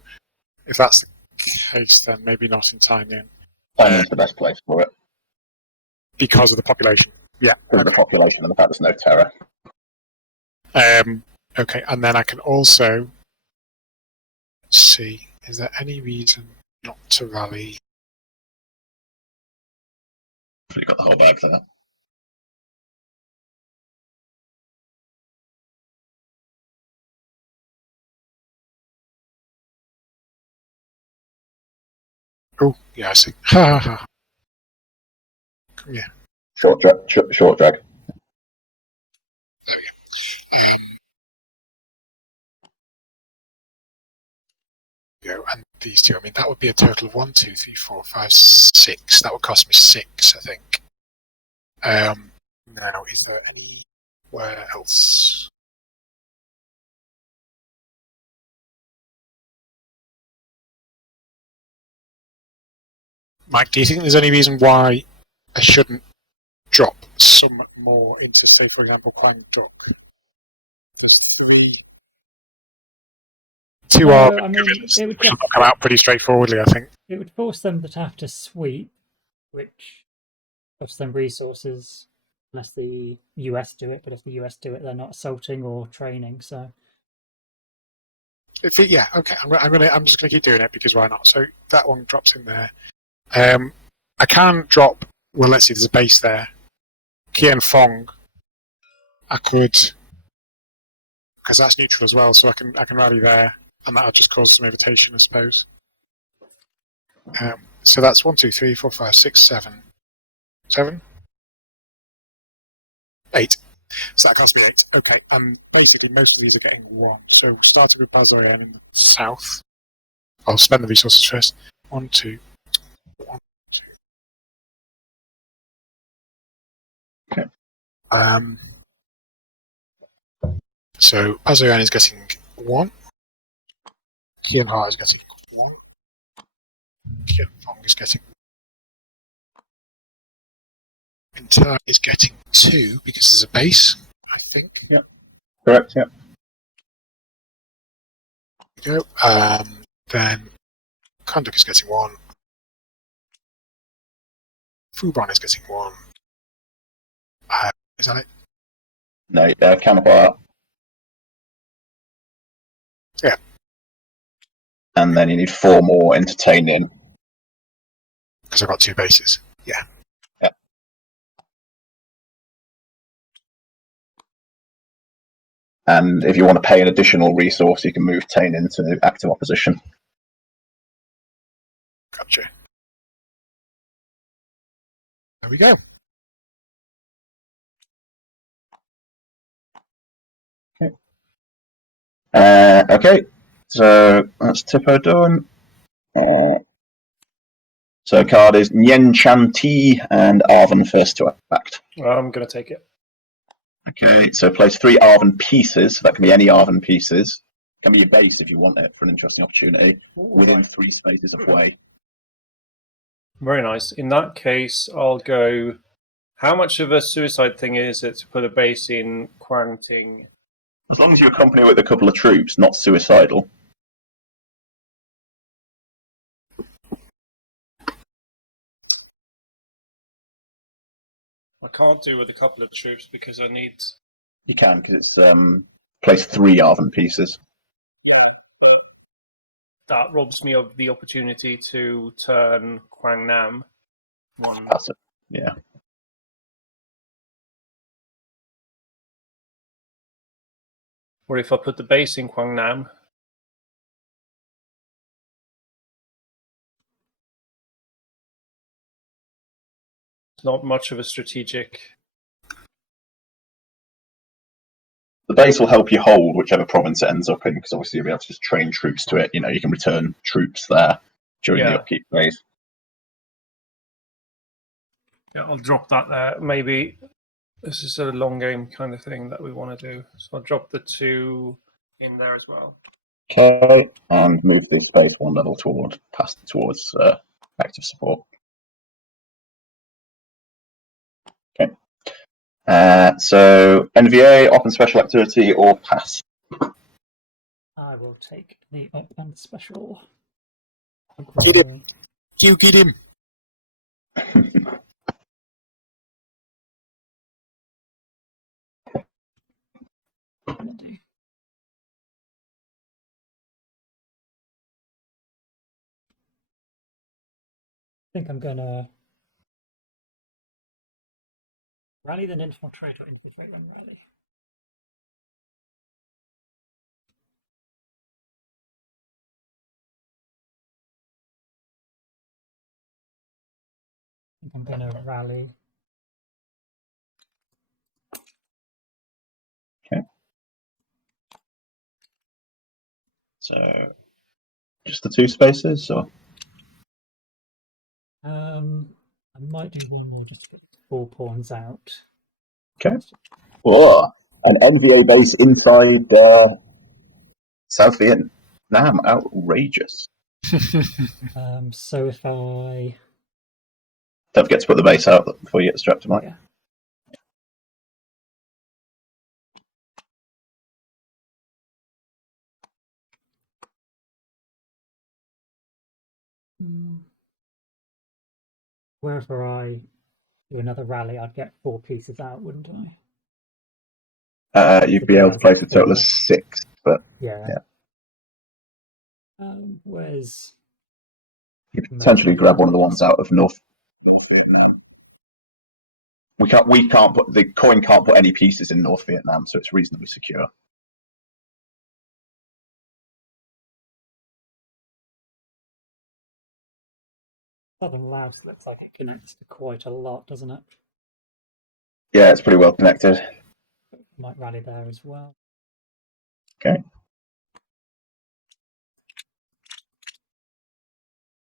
if that's the case, then maybe not in time in. Time is the best place for it because of the population. Yeah. Because of the population and the fact there's no terror. Okay, and then I can also see, is there any reason not to rally? You've got the whole bag there. Oh, yeah, I see. Ha ha ha. Come here. Short drag. There we go. And these two, I mean, that would be a total of 1, 2, 3, 4, 5, 6. That would cost me 6, I think. Now, is there anywhere else? Mike, do you think there's any reason why I shouldn't drop some more into, say, for example, Clang Duck? There's 3. 2 are. I mean, it would come out pretty straightforwardly, I think. It would force them to have to sweep, which costs them resources, unless the US do it. But if the US do it, they're not assaulting or training. So, Yeah, okay. I'm just gonna keep doing it because why not? So that one drops in there. I can drop. Well, let's see. There's a base there. Kian Fong. I could, because that's neutral as well. So I can rally there, and that'll just cause some irritation, I suppose. So that's 1, 2, 3, 4, 5, 6, 7, 7, 8. So that costs me 8. Okay, and basically most of these are getting 1. So starting with Bazoyan in the south. I'll spend the resources first. 1, 2, 1, 2. Okay. So Bazoyan is getting 1. Kian Ha is getting 1. Kian Fong is getting. Inter is getting 2 because there's a base, I think. Yep. Correct. Yep. There we go. Then Kanduk is getting 1. Fubon is getting 1. Is that it? No, counterpart. Yeah. And then you need 4 more entertaining. Because I've got 2 bases. Yeah. Yep. And if you want to pay an additional resource, you can move Tain into active opposition. Gotcha. There we go. Okay, so that's Tipo done. So card is Nyen Chan Ti and Arven first to act. I'm going to take it. Okay, so place 3 Arven pieces. That can be any Arven pieces. Can be your base if you want it for an interesting opportunity. Within 3 spaces of way. Very nice. In that case, I'll go. How much of a suicide thing is it to put a base in Quang-Ting? As long as you accompany it with a couple of troops, not suicidal. I can't do with a couple of troops because I need. You can, because it's place 3 Arven pieces. Yeah, but that robs me of the opportunity to turn Quang Nam. One. That's it. Yeah. Or if I put the base in Guangnam, it's not much of a strategic. The base will help you hold whichever province it ends up in, because obviously you'll be able to just train troops to it. You know, you can return troops there during the upkeep phase. Yeah, I'll drop that there. Maybe this is a long game kind of thing that we want to do. So I'll drop the 2 in there as well. Okay, and move the space 1 level towards active support. Okay. So NVA, open special activity, or pass? I will take the up and special. Get him! You get him! I think I'm gonna rally then infiltrate or infiltrate them really. I think I'm gonna rally. Okay. So, just the 2 spaces, or? I might do one more just to get 4 pawns out. Okay. Whoa, an NVA base inside South Vietnam. Outrageous. So if I Don't forget to put the base out before you get distracted, Mike. yeah. Wherever I do another rally, I'd get 4 pieces out, wouldn't I? You'd be able to place a total of 6, but yeah. yeah. Where's You could potentially grab one of the ones out of North Vietnam. We can't put the coin can't put any pieces in North Vietnam, so it's reasonably secure. Southern Laos looks like it connects to quite a lot, doesn't it? Yeah, it's pretty well connected. Might rally there as well. Okay.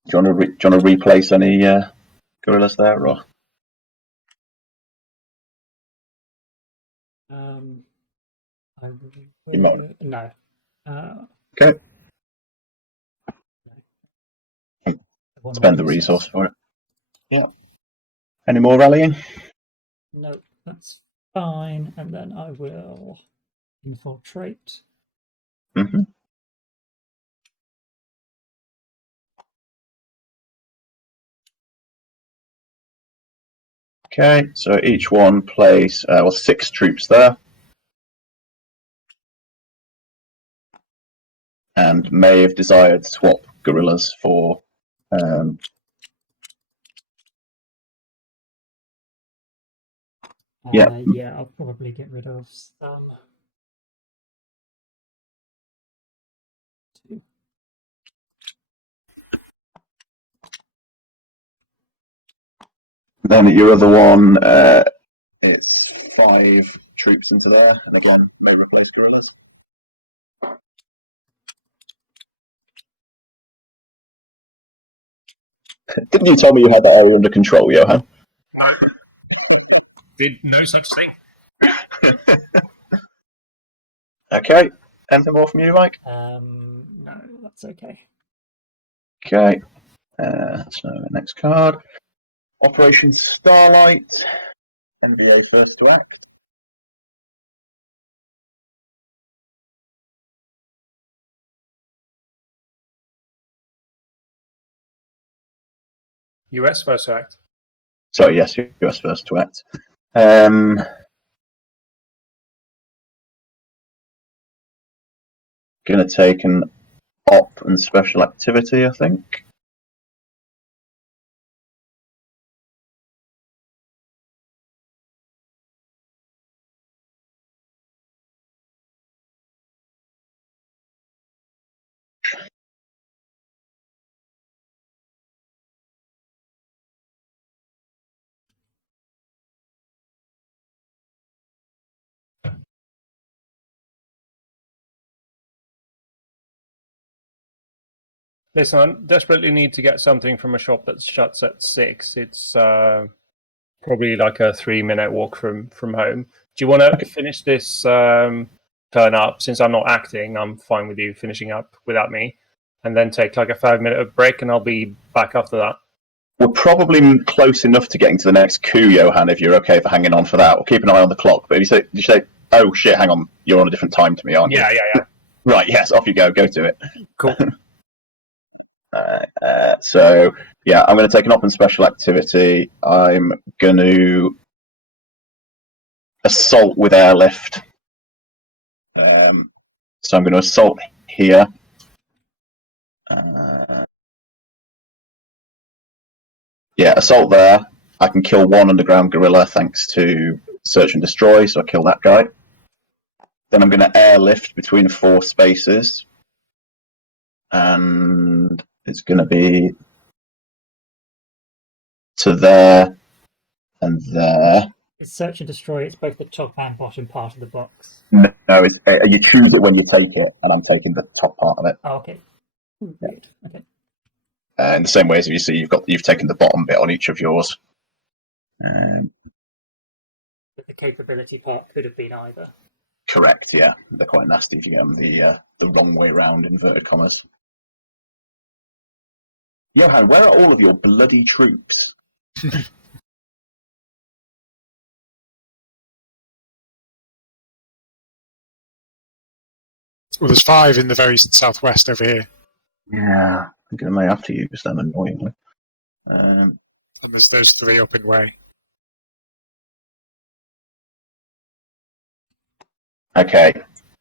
Do you want to replace any guerrillas there, or? No. Okay. Spend the resource for it. Yeah. Any more rallying? Nope, that's fine. And then I will infiltrate. Mm-hmm. Okay, so each one place 6 troops there. And may have desired to swap guerrillas for Yeah, I'll probably get rid of some. 2. Then your other one, it's 5 troops into there. And again, may replace guerrillas. Didn't you tell me you had that area under control, Johan? Did no such thing. Okay. Anything more from you, Mike? No, that's okay. Okay. So next card. Operation Starlight. NBA first to act. US first act. Sorry, yes, US first to act. Gonna take an op and special activity, I think. Listen, I desperately need to get something from a shop that shuts at 6. It's probably like a 3-minute walk from home. Do you want to finish this turn up? Since I'm not acting, I'm fine with you finishing up without me, and then take like a 5-minute break, and I'll be back after that. We're probably close enough to getting to the next coup, Johan, if you're okay for hanging on for that. We'll keep an eye on the clock. But if you say, oh shit, hang on, you're on a different time to me, aren't you? Yeah. Right, yes, off you go. Go to it. Cool. So, yeah, I'm going to take an open special activity. I'm going to assault with airlift. So I'm going to assault here. Yeah, assault there. I can kill one underground gorilla thanks to search and destroy, so I kill that guy. Then I'm going to airlift between 4 spaces. And it's going to be to there and there. It's search and destroy. It's both the top and bottom part of the box. No, you choose it when you take it, and I'm taking the top part of it. Oh, okay. Weird. Okay. In the same way as you see, you've taken the bottom bit on each of yours. But the capability part could have been either. Correct. Yeah, they're quite nasty if you get them the wrong way round, inverted commas. Johan, where are all of your bloody troops? Well, there's 5 in the very southwest over here. Yeah, I think I may have to use them annoyingly. And there's those 3 up in way. Okay,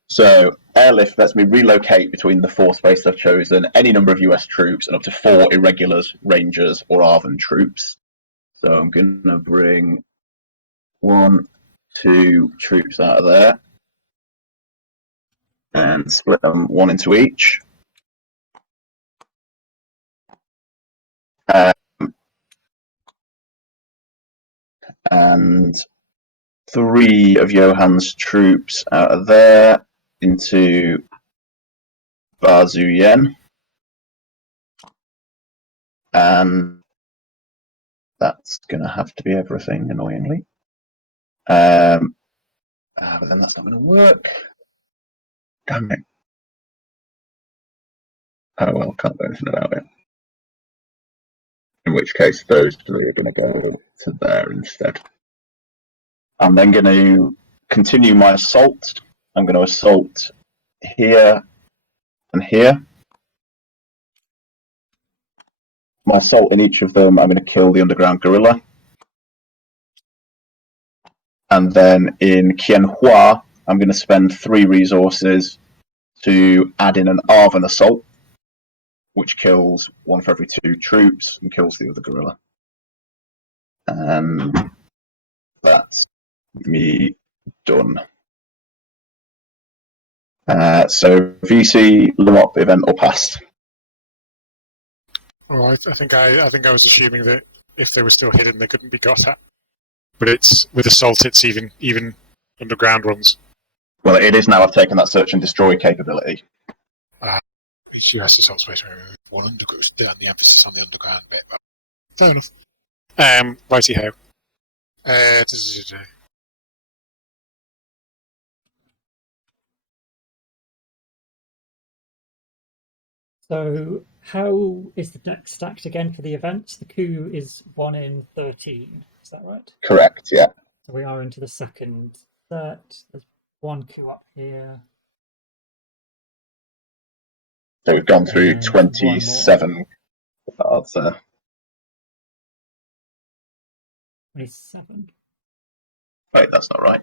so airlift lets me relocate between the 4 spaces I've chosen any number of US troops and up to 4 irregulars, rangers, or Arvan troops. So I'm going to bring 1, 2 troops out of there and split them 1 into each. And 3 of Johan's troops out of there into Bazuyen. And that's going to have to be everything, annoyingly. But then that's not going to work. Damn it. Oh well, can't do anything about it. In which case, those 3 are going to go to there instead. I'm then going to continue my assault. I'm going to assault here and here. My assault in each of them, I'm going to kill the underground gorilla. And then in Qianhua, I'm going to spend 3 resources to add in an Arvan assault, which kills 1 for every 2 troops and kills the other gorilla. And that's me done. So VC Lumop event or passed. Oh, I think I was assuming that if they were still hidden, they couldn't be got at. But it's with assault, it's even underground ones. Well, it is now. I've taken that search and destroy capability. It's US assault space one underground, and the emphasis on the underground bit. But fair enough. Righty ho. So, how is the deck stacked again for the events? The coup is 1 in 13. Is that right? Correct. Yeah. So we are into the second set. There's 1 coup up here. So we've gone through And 27 cards. 27. Wait, that's not right.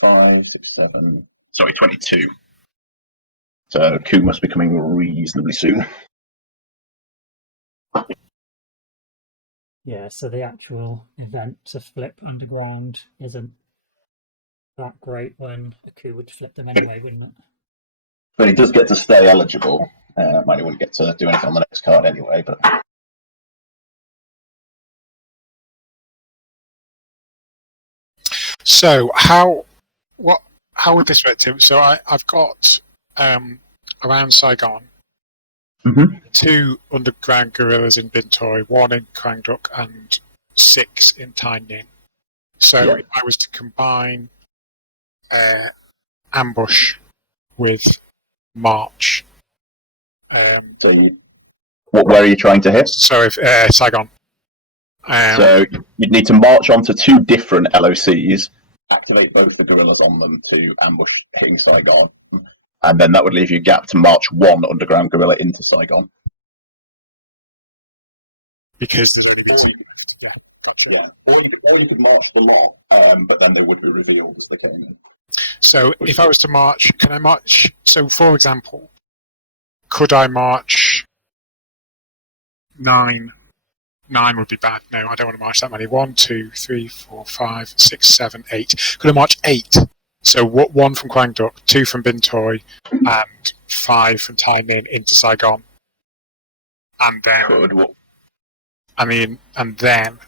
5, 6, 7. Sorry, 22. So coup must be coming reasonably soon. Yeah, so the actual event to flip underground isn't that great when a coup would flip them anyway, wouldn't it? But he does get to stay eligible. Might he wouldn't get to do anything on the next card anyway, but. So how would this work, Tim? So I've got around Saigon, 2 underground gorillas in Bintoy, 1 in Krangduk, and 6 in Tynin. So Yep. if I was to combine ambush with march, So where are you trying to hit? so if Saigon. So you'd need to march onto 2 different LOCs, activate both the gorillas on them to ambush hitting Saigon, and then that would leave you a gap to march 1 underground gorilla into Saigon. Because there's only been 2. Yeah, gotcha. Yeah, or you could march the lot, but then they would be revealed as they came in. So if I was to march, can I march? So for example, could I march 9? 9 would be bad. No, I don't want to march that many. 1, 2, 3, 4, 5, 6, 7, 8. Could I march 8? So 1 from Kwangduk, 2 from Bintoy, and 5 from Tynin into Saigon. And then,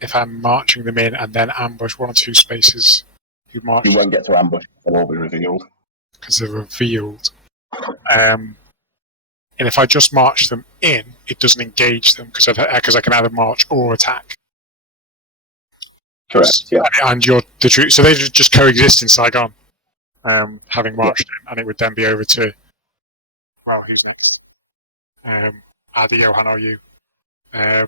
if I'm marching them in and then ambush 1 or 2 spaces, you won't get to ambush; they'll all be revealed. Because they're revealed. And if I just march them in, it doesn't engage them because I can either march or attack. Correct. Yeah. And you're the truth. So they just coexist in Saigon, having marched in, and it would then be over to. Well, who's next? Either Johan or you. I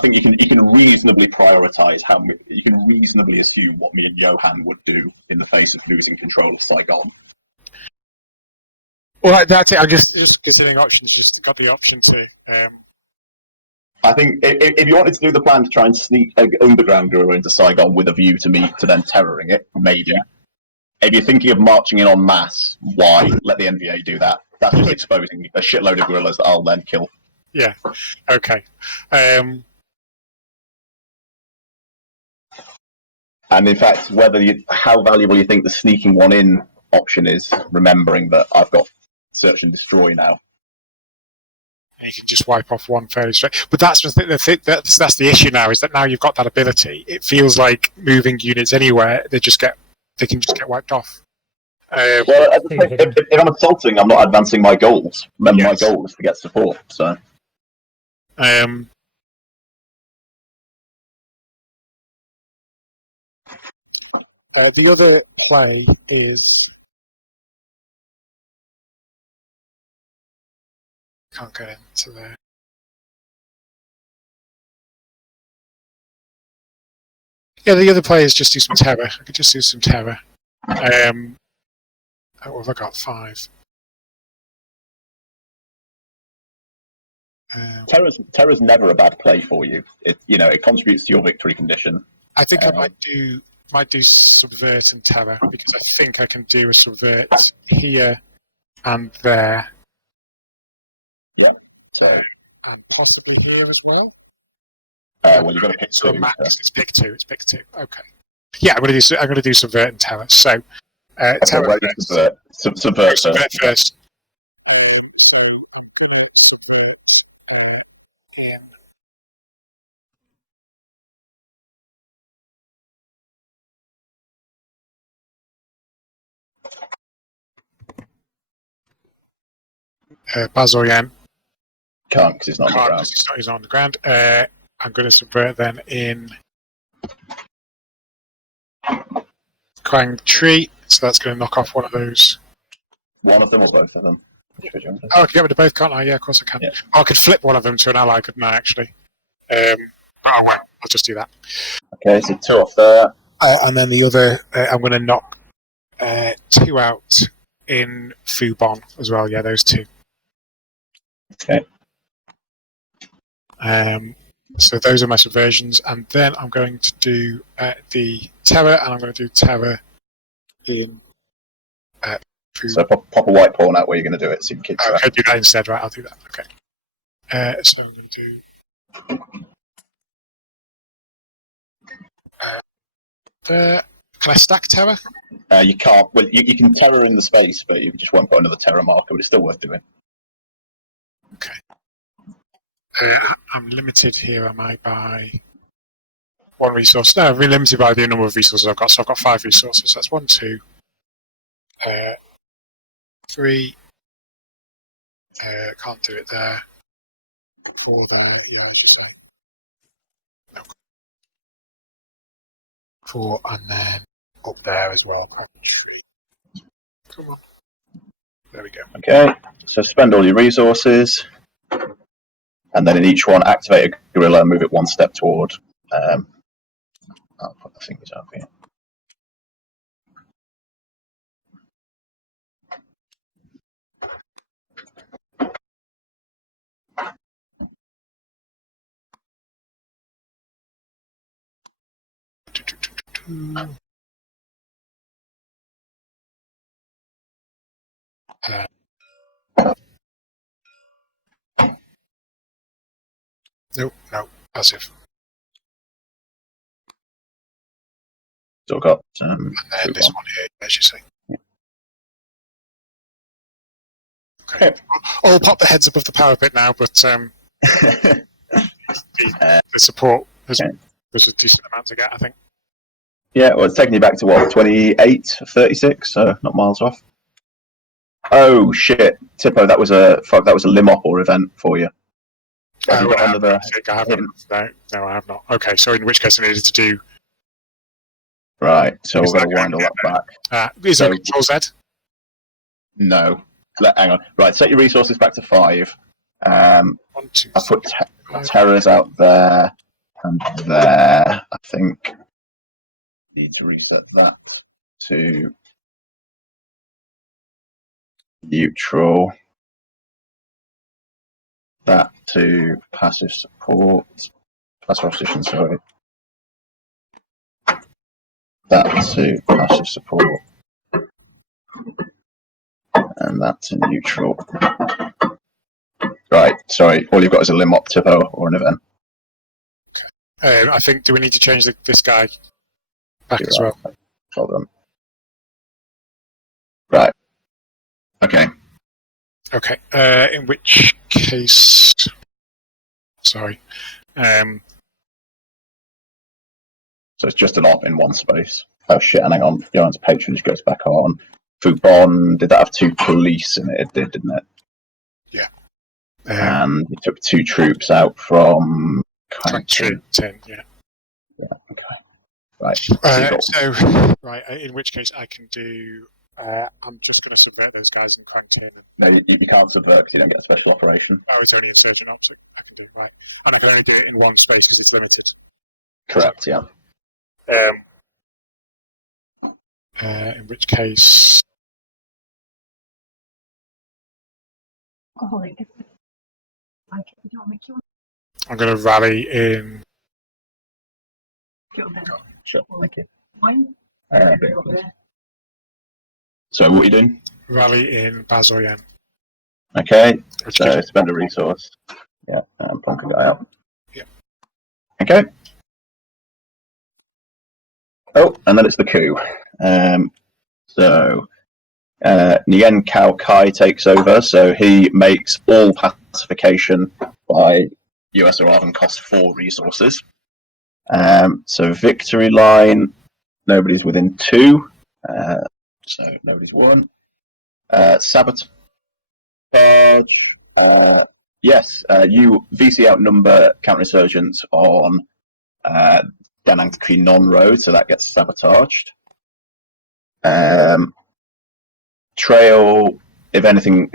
think you can reasonably prioritise you can reasonably assume what me and Johan would do in the face of losing control of Saigon. Well, that's it. I'm just considering options. Just got the option to. I think if you wanted to do the plan to try and sneak an underground gorilla into Saigon with a view to then terroring it, maybe. Yeah. If you're thinking of marching in en masse, why? Let the NVA do that. That's just exposing a shitload of gorillas that I'll then kill. Yeah. Okay. And in fact, how valuable you think the sneaking one in option is, remembering that I've got search and destroy now. And you can just wipe off 1 fairly straight. But that's that's the issue now, is that now you've got that ability. It feels like moving units anywhere, they can just get wiped off. Well, if I'm assaulting, I'm not advancing my goals. Remember, my goal is to get support. So. The other play is. Can't get into there. Yeah, the other play is just do some terror. I could just do some terror. What have I got? 5. Terror's never a bad play for you. It contributes to your victory condition. I think I might do subvert and terror, because I think I can do a subvert here and there. Yeah. And possibly here as well. Well, you've got to pick 2. So max, it's pick 2. It's pick 2. Okay. Yeah, I'm going to do subvert and terror. So terror first. Subvert first. Bazoyan can't, because he's not on the ground. He's not on the ground. I'm going to subvert then in Krang Tree, so that's going to knock off one of those. One of them or both of them? I can get rid of both, can't I? Yeah, of course I can. Yeah. I could flip one of them to an ally, couldn't I, actually? But I won't. I'll just do that. Okay, so 2 off there. And then the other, I'm going to knock 2 out in Fubon as well. Yeah, those 2. Okay. So those are my subversions, and then I'm going to do the terror, and I'm going to do terror in. So pop a white pawn out where you're going to do it, so you can keep track. Okay, do that instead. Right, I'll do that. Okay. So I'm going to do. There. Can I stack terror? You can't. Well, you can terror in the space, but you just won't put another terror marker. But it's still worth doing. Okay. I'm limited here, am I, by 1 resource? No, I'm limited by the number of resources I've got. So I've got 5 resources. That's 1, 2, 3, Can't do it there. 4 there, yeah, I should say. No. 4 and then up there as well. Come on. There we go. Okay, so spend all your resources, and then in each one, activate a gorilla and move it 1 step toward. I'll put the fingers up here. Nope, no, passive. Still got And then this one here, as you say. Yeah. Okay. I'll pop the heads above the parapet now, but the support was a decent amount to get, I think. Yeah, well, it's taking you back to what, 28, 36, so not miles off. Oh shit, Tippo, that was a limb op or event for you. Have you got another? I haven't. No, I have not. Okay, so in which case I needed to do. Right, so we're going to wind all that back. Is there Control Z? No. Hang on. Right, set your resources back to 5. 1, 2, I put terrors out there and there. I think need to reset that to neutral. That to passive support. Passive opposition, sorry. That to passive support. And that to neutral. Right, sorry, all you've got is a limb op typo or an event. I think, do we need to change this guy back as well? Hold on. Right. Okay. Okay, in which case... Sorry. So it's just an op in 1 space. Oh shit, and hang on, Johan's patronage goes back on. Fubon, did that have 2 police in it? It did, didn't it? Yeah. And you took 2 troops out from... Quentin, yeah. Yeah, okay. Right. Right, in which case I can do... I'm just going to subvert those guys in Quentin. No, you can't subvert because you don't get a special operation. Oh, it's only insurgent ops I can do, right. And I can only do it in 1 space because it's limited. Correct, yeah. In which case... I'm going to rally in... Sure, thank you. So what are you doing? Rally in Bazoyan. Okay, so spend a resource. Yeah, and plonk a guy out. Yeah. Okay. Oh, and then it's the coup. Nien Cao Kai takes over, so he makes all pacification by US or Arvin cost 4 resources. So victory line, nobody's within 2, so nobody's won. Sabotage. Yes, you VC outnumber counterinsurgents on Danang Kri Non Road, so that gets sabotaged. Trail, if anything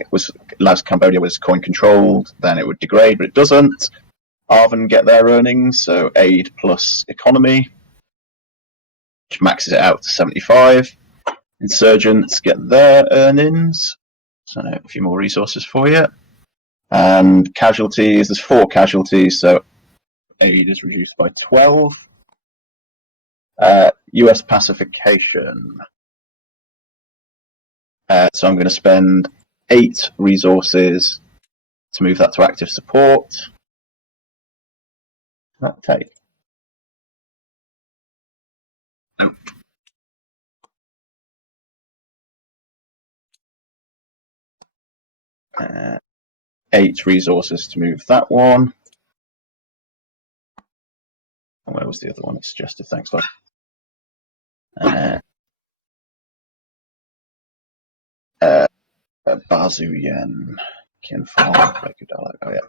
Laos Cambodia was coin controlled, then it would degrade, but it doesn't. Arvin get their earnings, so aid plus economy, which maxes it out to 75. Insurgents get their earnings, so a few more resources for you. And casualties, there's 4 casualties, so aid is reduced by 12. US pacification. So I'm going to spend 8 resources to move that to active support. That take. Nope. 8 resources to move that one. Where was the other one I suggested? Thanks, bud. Bazu Yen. Oh yeah.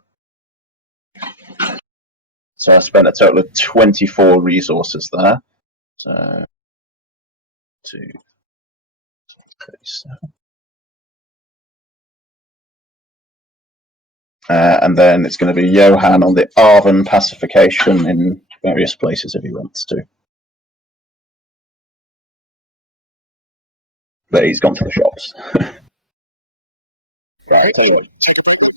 So I spent a total of 24 resources there. So 2, 37. And then it's going to be Johan on the Arven pacification in various places if he wants to. But he's gone to the shops. Right, tell you what. Take a break then.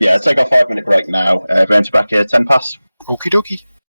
Yeah, take a 5-minute break now. Going to back here 10 past. Okie dokie.